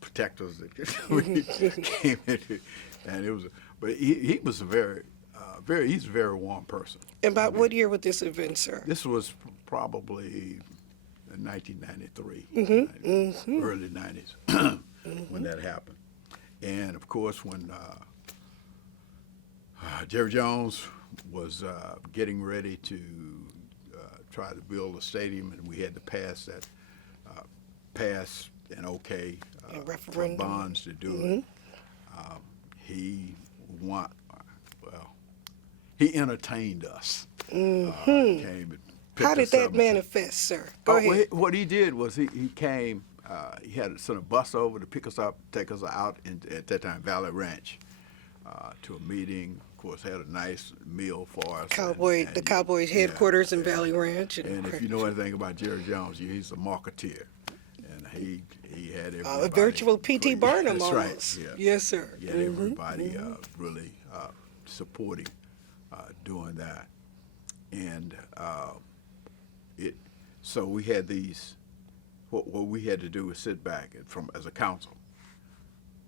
protectors that we came into, and but he was he's a very warm person. About what year would this have been, sir? This was probably in 1993, early 90s when that happened. And of course, when Jerry Jones was getting ready to try to build a stadium, and we had to pass an okay A for referendum. bonds to do it. He entertained us. Came and picked How did us up that and- manifest, sir? Go ahead. What he did was he came. He had to send a bus over to pick us up, take us out at that time Valley Ranch to a meeting. Of course, had a nice meal for us. The Cowboys headquarters in Valley Ranch. And if you know anything about Jerry Jones, he's a marketeer, and he had everybody. A virtual P.T. Barnum That's almost. right. Yeah. Yes, sir. He had everybody really supporting doing that, and so we had these. What we had to do was sit back and as a council.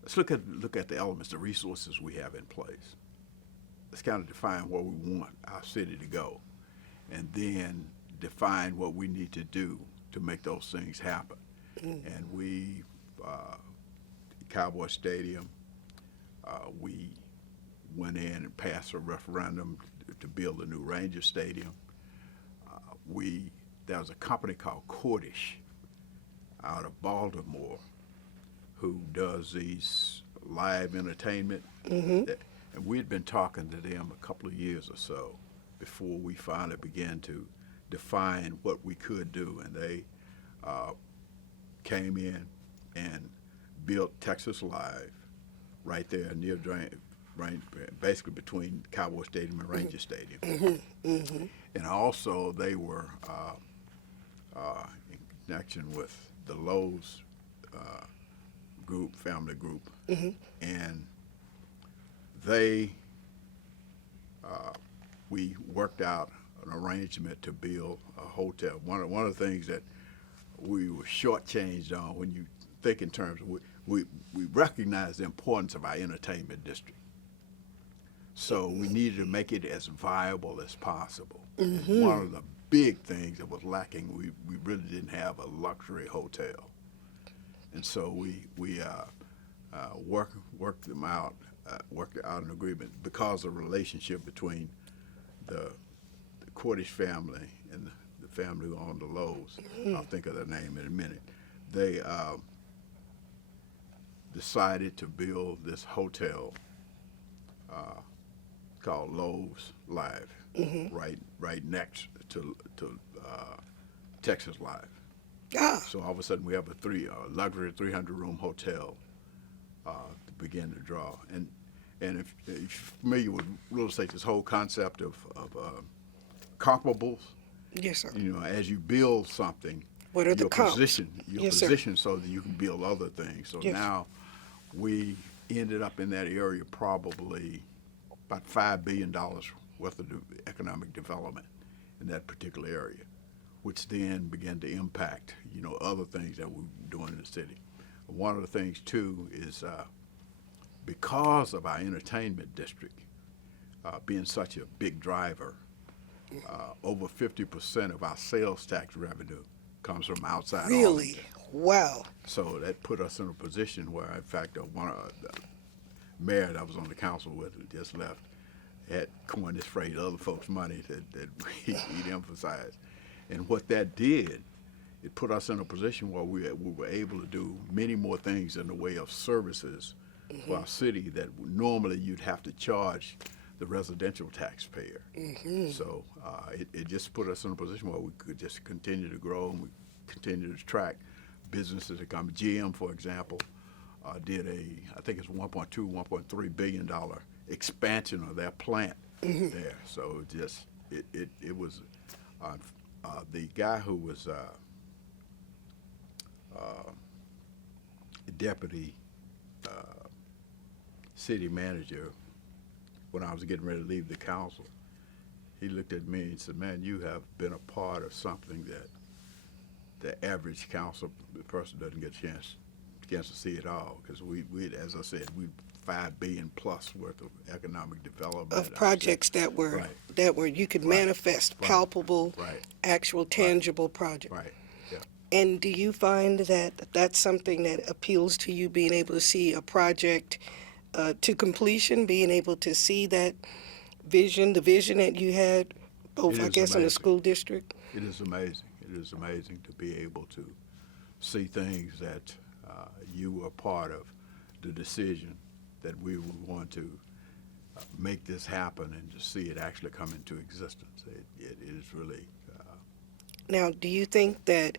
Let's look at the elements, the resources we have in place. Let's kind of define where we want our city to go, and then define what we need to do to make those things happen. And we, Cowboy Stadium, we went in and passed a referendum to build a new Ranger Stadium. There was a company called Cordish out of Baltimore who does these live entertainment. And we'd been talking to them a couple of years or so before we finally began to define what we could do. And they came in and built Texas Live right there near basically between Cowboy Stadium and Ranger Stadium. And also they were in connection with the Lowe's family group, and we worked out an arrangement to build a hotel. One of the things that we were shortchanged on, when you think in terms of, we recognize the importance of our entertainment district. So we needed to make it as viable as possible. And one of the big things that was lacking, we really didn't have a luxury hotel. And so we worked out an agreement because of the relationship between the Cordish family and the family who owned the Lowe's. I'll think of their name in a minute. They decided to build this hotel called Lowe's Live, right next to Texas Live. So all of a sudden we have a luxury 300-room hotel to begin to draw. And if you're familiar with real estate, this whole concept of comparables. Yes, sir. You know, as you build something, What are the comps? your Yes, sir. position so that you can build other things. So Yes. now we ended up in that area probably about $5 billion worth of economic development in that particular area, which then began to impact, other things that we were doing in the city. One of the things too is because of our entertainment district being such a big driver, over 50% of our sales tax revenue comes from outside Really? Arlington. Wow. So that put us in a position where, in fact, one of the mayor that I was on the council with, who just left, had coined this phrase, other folks' money, that he'd emphasized. And what that did it put us in a position where we were able to do many more things in the way of services for our city that normally you'd have to charge the residential taxpayer. So it just put us in a position where we could just continue to grow, and we continue to attract businesses that come. GM, for example, did I think it's $1.3 billion expansion of their plant there. So it was the guy who was deputy city manager when I was getting ready to leave the council. He looked at me and said, "Man, you have been a part of something that the average council person doesn't get a chance to see it all." Because we, as I said, we $5 billion plus worth of economic development Of projects that were you could manifest palpable, actual tangible projects. Right. Yeah. And do you find that that's something that appeals to you, being able to see a project to completion, being able to see that vision, the vision that you had, both, I guess, in the school district? It is amazing. It is amazing to be able to see things that you were part of, the decision that we would want to make this happen, and to see it actually come into existence. It is really. Now, do you think that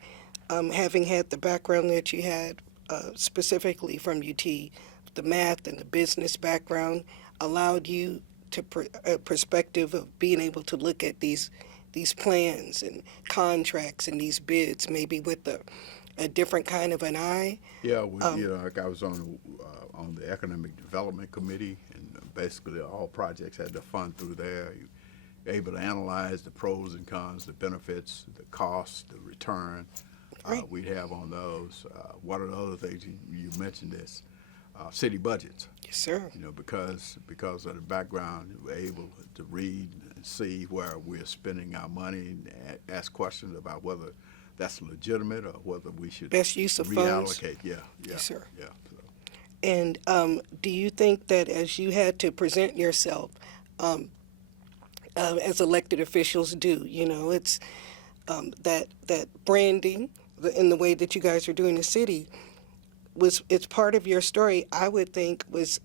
having had the background that you had, specifically from UT, the math and the business background, allowed you to a perspective of being able to look at these plans and contracts and these bids maybe with a different kind of an eye? Yeah, like I was on the Economic Development Committee, and basically all projects had to fund through there. You're able to analyze the pros and cons, the benefits, the cost, the return we'd have on those. One of the other things you mentioned is city budgets. Yes, sir. Because of the background, we're able to read and see where we're spending our money, and ask questions about whether that's legitimate or whether we should best use of reallocate. funds. Yeah. Yes, sir. Yeah. So. And do you think that as you had to present yourself, as elected officials do, it's that branding in the way that you guys are doing the city, it's part of your story, I would think, is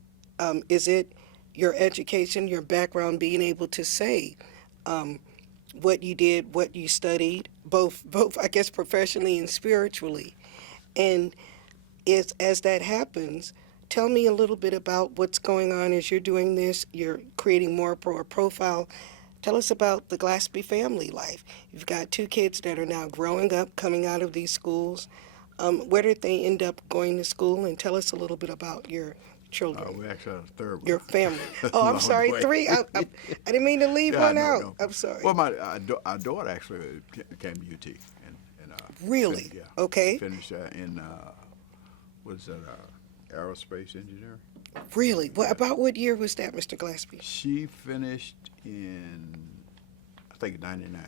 it your education, your background, being able to say what you did, what you studied, both I guess professionally and spiritually. And as that happens, tell me a little bit about what's going on as you're doing this. You're creating more profile. Tell us about the Glaspie family life. You've got 2 kids that are now growing up, coming out of these schools. Where did they end up going to school? And tell us a little bit about your children. We actually had a third one. Your family. Oh, I'm sorry, 3. I didn't mean to leave one out. No. I'm sorry. Well, our daughter actually came to UT. And really? Okay. Finished in, what is that, aerospace engineering. Really? About what year was that, Mr. Glaspie? She finished in, I think, 99.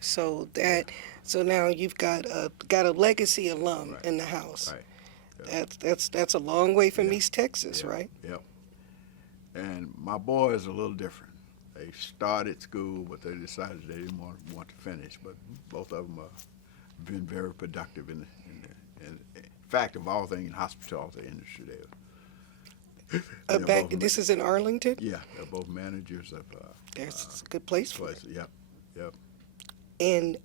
So now you've got a legacy alum in the house. Right. Yeah. That's a long way from East Texas, right? Yep. And my boys are a little different. They started school, but they decided they didn't want to finish. But both of them have been very productive in fact, of all things, in hospitality industry. This is in Arlington? Yeah, they're both managers of. It's a good place for it. Yep. And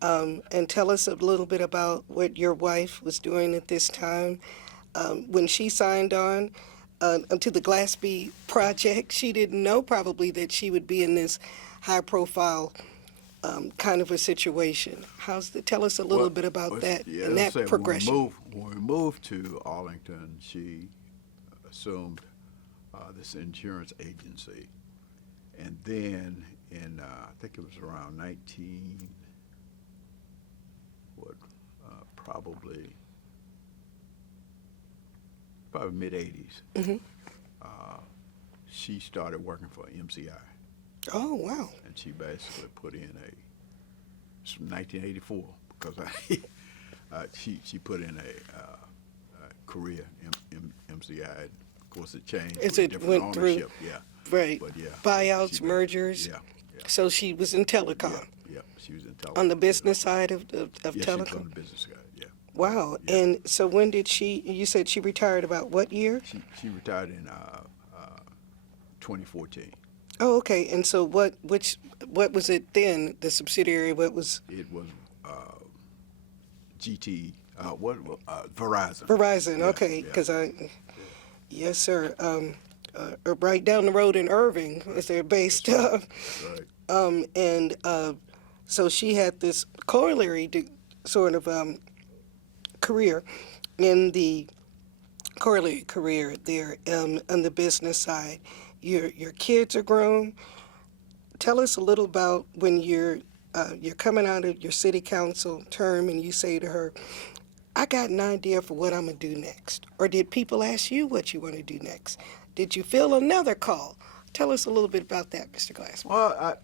tell us a little bit about what your wife was doing at this time. When she signed on to the Glaspie project, she didn't know probably that she would be in this high-profile kind of a situation. Tell us a little bit about that and that progression. When we moved to Arlington, she assumed this insurance agency, and then in I think it was around probably mid-'80s. She started working for MCI. Oh, wow. And she basically put in it's from 1984, because she put in a career in MCI. Of course, it changed. It went through, right, But buyouts, mergers. Yeah. So she was in telecom. Yeah, she was in telecom. On the business side of yes, telecom? she was on the business side. Wow. Yeah. And so when did you said she retired about what year? She retired in 2014. Oh, okay. And so what was it then? The subsidiary, what was It was GT, Verizon. Verizon? Yeah, Okay, yeah, because yeah. yes, sir. Right down the road in Irving is they're based. That's right. That's right. And so she had this corollary sort of career in the corollary career there on the business side. Your kids are grown. Tell us a little about when you're coming out of your city council term and you say to her, I got an idea for what I'm going to do next. Or did people ask you what you want to do next? Did you feel another call? Tell us a little bit about that, Mr. Glassman. Well,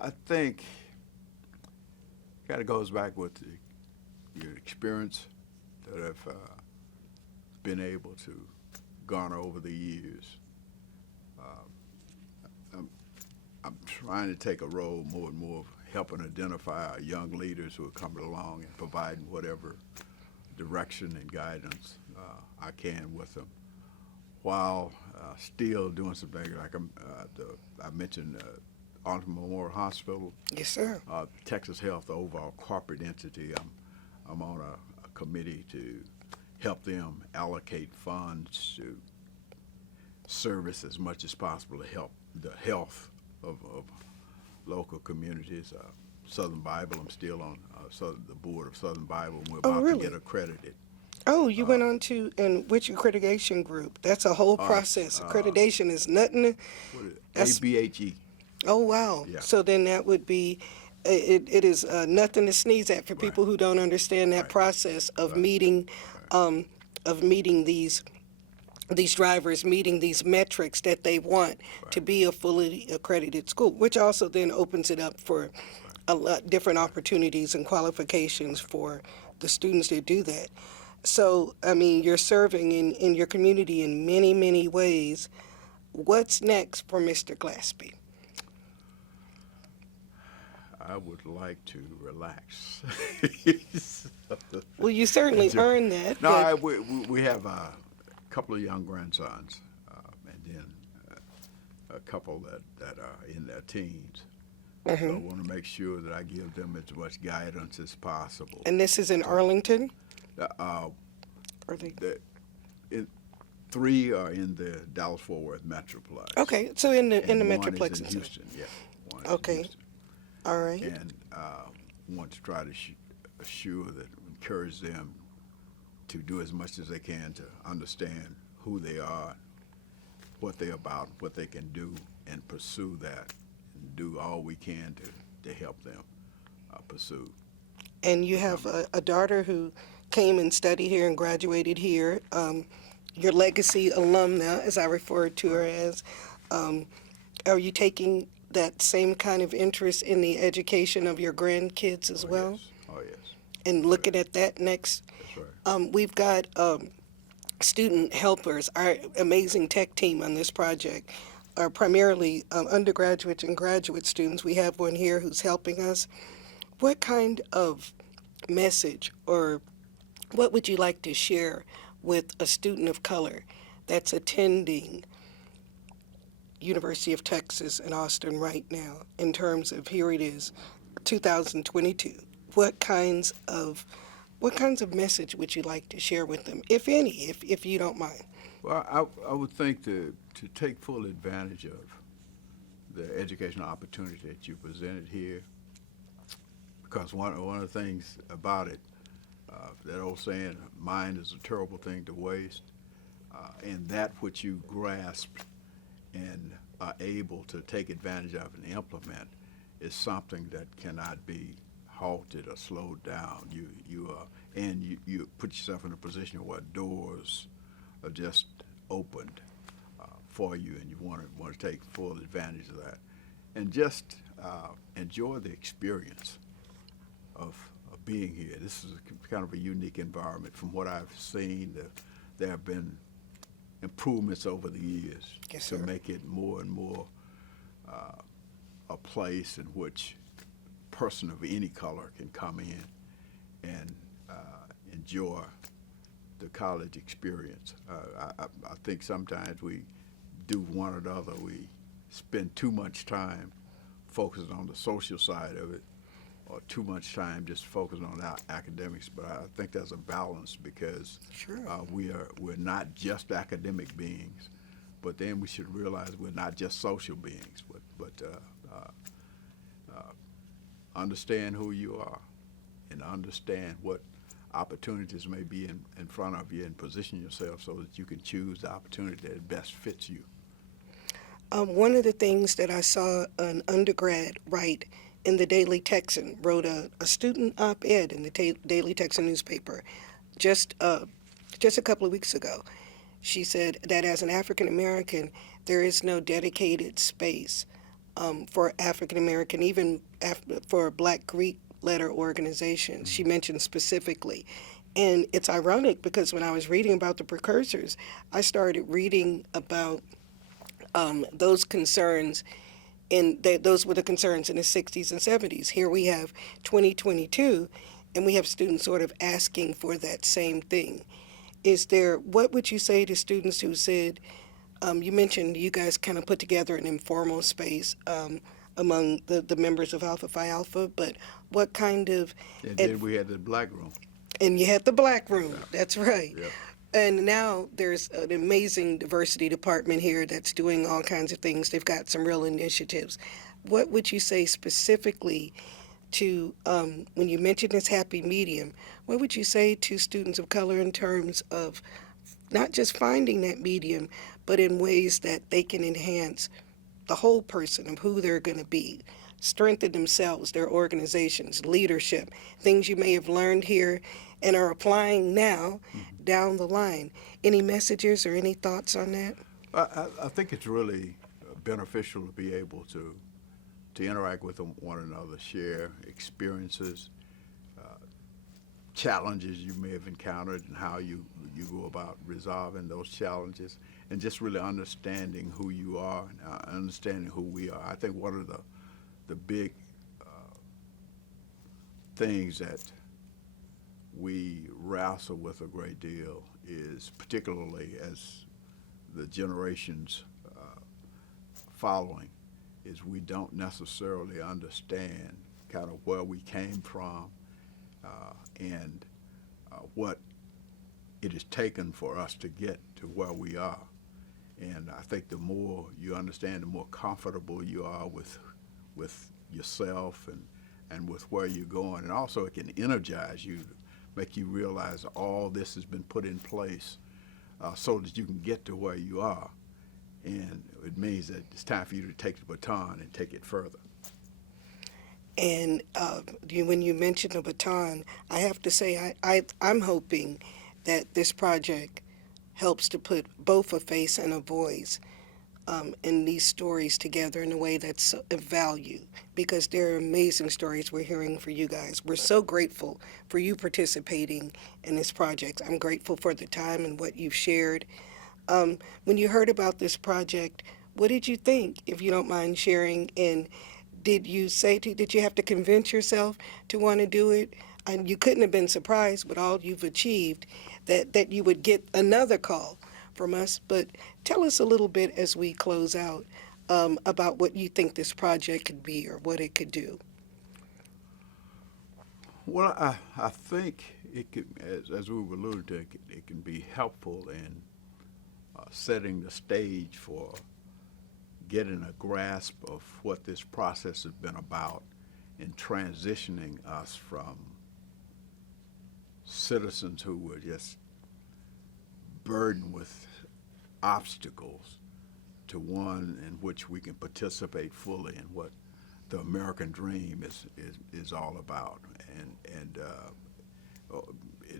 I think kind of goes back with your experience that I've been able to garner over the years. I'm trying to take a role more and more of helping identify our young leaders who are coming along and providing whatever direction and guidance I can with them, while still doing some things like I mentioned Arlington Memorial Hospital, Yes, sir. Texas Health, the overall corporate entity. I'm on a committee to help them allocate funds to service as much as possible to help the health of local communities. Southern Bible, I'm still on the board of Southern Bible, and we're Oh, about really? to get accredited. Oh, you went on to, and which accreditation group? That's a whole process. Accreditation is nothing. What is That's, it? ABHE. oh, wow. Yeah. So then that would be, it is nothing to sneeze at for people who don't understand that Right. process of Right. meeting, these drivers, meeting these metrics that they want to be a fully accredited school, which also then opens it up for a lot different opportunities and qualifications for the students that do that. So, I mean, you're serving in your community in many, many ways. What's next for Mr. Glaspie? I would like to relax. Well, you certainly earned that. No, But we have a couple of young grandsons, and then a couple that are in their teens. So I want to make sure that I give them as much guidance as possible. and this is in Arlington? Uh, Or they, Three are in the Dallas-Fort Worth Metroplex. okay, so in the And one Metroplex. is in and Houston, yeah. One is Okay. in Houston. All right. And want to try to assure that, encourage them to do as much as they can to understand who they are, what they're about, what they can do, and pursue that, and do all we can to help them pursue. And you have a daughter who came and studied here and graduated here. Your legacy alumna, as I refer to her as. Are you taking that same kind of interest in the education of your grandkids as well? Yes. Oh, yes. And looking at that next, That's right. we've got student helpers. Our amazing tech team on this project are primarily undergraduate and graduate students. We have one here who's helping us. What kind of message or what would you like to share with a student of color that's attending University of Texas in Austin right now in terms of, here it is, 2022? What kinds of message would you like to share with them, if any, if you don't mind? Well, I would think to take full advantage of the educational opportunity that you presented here, because one of the things about it, that old saying, mind is a terrible thing to waste, and that which you grasp and are able to take advantage of and implement is something that cannot be halted or slowed down. You put yourself in a position where doors are just opened for you, and you want to take full advantage of that, and just enjoy the experience of being here. This is kind of a unique environment. From what I've seen, there have been improvements over the years Yes, to sir. make it more and more a place in which a person of any color can come in and enjoy the college experience. I think sometimes we do one or the other. We spend too much time focusing on the social side of it, or too much time just focusing on our academics. But I think there's a balance because Sure. we're not just academic beings, but then we should realize we're not just social beings. Understand who you are, and understand what opportunities may be in front of you, and position yourself so that you can choose the opportunity that best fits you. One of the things that I saw an undergrad write in the Daily Texan, wrote a student op-ed in the Daily Texan newspaper just a couple of weeks ago. She said that as an African American, there is no dedicated space for African American, even for Black Greek letter organizations. She mentioned specifically. And it's ironic because when I was reading about the precursors, I started reading about those concerns, and those were the concerns in the 60s and 70s. Here we have 2022, and we have students sort of asking for that same thing. What would you say to students who said, you mentioned you guys kind of put together an informal space among the members of Alpha Phi Alpha, but what kind of... And then we had the Black Room. And you had the Black Room, Yeah. that's right. Yeah. And now there's an amazing diversity department here that's doing all kinds of things. They've got some real initiatives. What would you say specifically to, when you mentioned this happy medium, what would you say to students of color in terms of not just finding that medium, but in ways that they can enhance the whole person of who they're going to be, strengthen themselves, their organizations, leadership, things you may have learned here and are applying now down the line? Any messages or any thoughts on that? I think it's really beneficial to be able to interact with one another, share experiences, challenges you may have encountered, and how you go about resolving those challenges, and just really understanding who you are and understanding who we are. I think one of the big things that we wrestle with a great deal is, particularly as the generations following, is we don't necessarily understand kind of where we came from and what it has taken for us to get to where we are. And I think the more you understand, the more comfortable you are with yourself and with where you're going. And also it can energize you, make you realize all this has been put in place so that you can get to where you are. And it means that it's time for you to take the baton and take it further. And when you mention the baton, I have to say I'm hoping that this project helps to put both a face and a voice in these stories together in a way that's of value, because they're amazing stories we're hearing for you guys. We're so grateful for you participating in this project. I'm grateful for the time and what you've shared. When you heard about this project, what did you think, if you don't mind sharing? And did you have to convince yourself to want to do it? And you couldn't have been surprised with all you've achieved that you would get another call from us. But tell us a little bit as we close out about what you think this project could be or what it could do. Well, I think it could, as we were alluding to, it can be helpful in setting the stage for getting a grasp of what this process has been about in transitioning us from citizens who were just burdened with obstacles to one in which we can participate fully in what the American dream is all about. And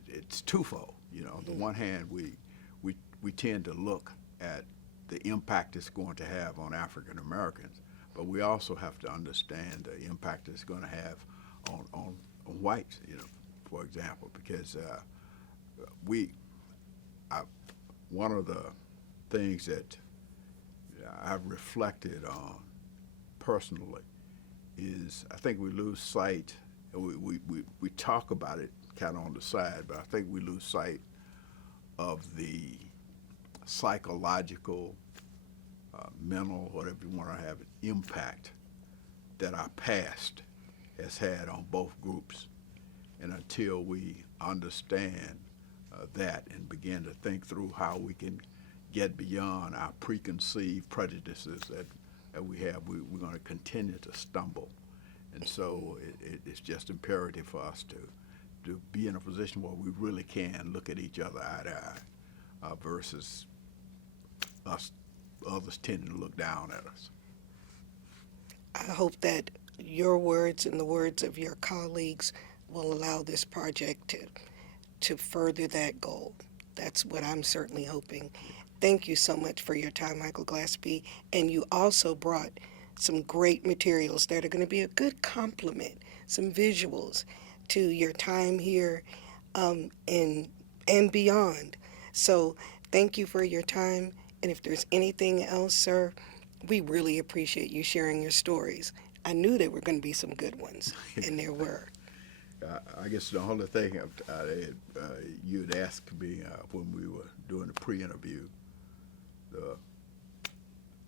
it's twofold. You know, on the one hand, we tend to look at the impact it's going to have on African Americans, but we also have to understand the impact it's going to have on whites, you know, for example, because one of the things that I've reflected on personally is I think we lose sight And we talk about it kind of on the side, but I think we lose sight of the psychological, mental, whatever you want to have, impact that our past has had on both groups. And until we understand that and begin to think through how we can get beyond our preconceived prejudices that we have, we're going to continue to stumble. And so it's just imperative for us to be in a position where we really can look at each other eye to eye versus us others tending to look down at us. I hope that your words and the words of your colleagues will allow this project to further that goal. That's what I'm certainly hoping. Thank you so much for your time, Michael Glaspie. And you also brought some great materials that are going to be a good complement, some visuals to your time here and beyond. So thank you for your time. And if there's anything else, sir, we really appreciate you sharing your stories. I knew there were going to be some good ones, and there were. I guess the only thing you had asked me when we were doing the pre-interview,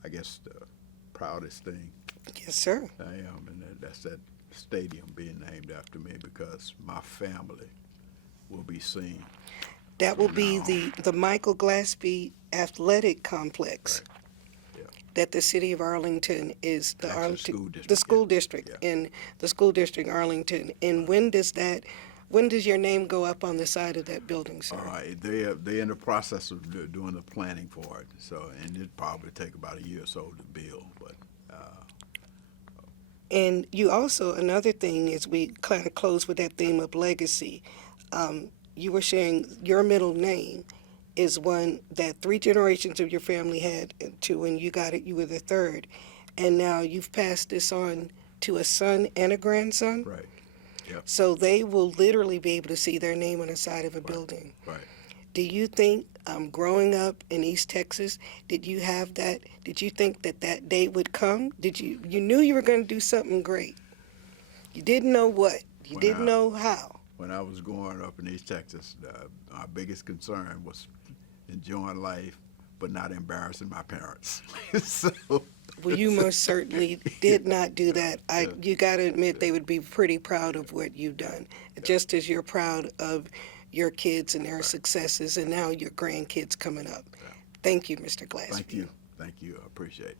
I guess the proudest thing Yes, sir. I am, and that's that stadium being named after me, because my family will be seen. That will be the Michael Glaspie Athletic Complex. Right. Yeah. That the city of Arlington is the Actually, Arlington, school district, the school yeah. district, Yeah. in the school district Arlington. And when does your name go up on the side of that building, sir? They're in the process of doing the planning for it. So, and it'd probably take about a year or so to build. But And you also, another thing as we kind of close with that theme of legacy, you were sharing your middle name is one that 3 generations of your family had to when you got it, you were the third. And now you've passed this on to a son and a grandson. right, yep, So they will literally be able to see their name on the side of a building. right. Do you think, growing up in East Texas, did you have that? Did you think that day would come? You knew you were going to do something great? You didn't know what. You didn't know how. When I was growing up in East Texas, our biggest concern was enjoying life, but not embarrassing my parents. So, Well, you most certainly did not do that. You got to admit they would be pretty proud of what you've done, just as you're proud of your kids and their successes, and now your grandkids coming up. Thank you, Mr. Glaspie. Thank you. I appreciate it.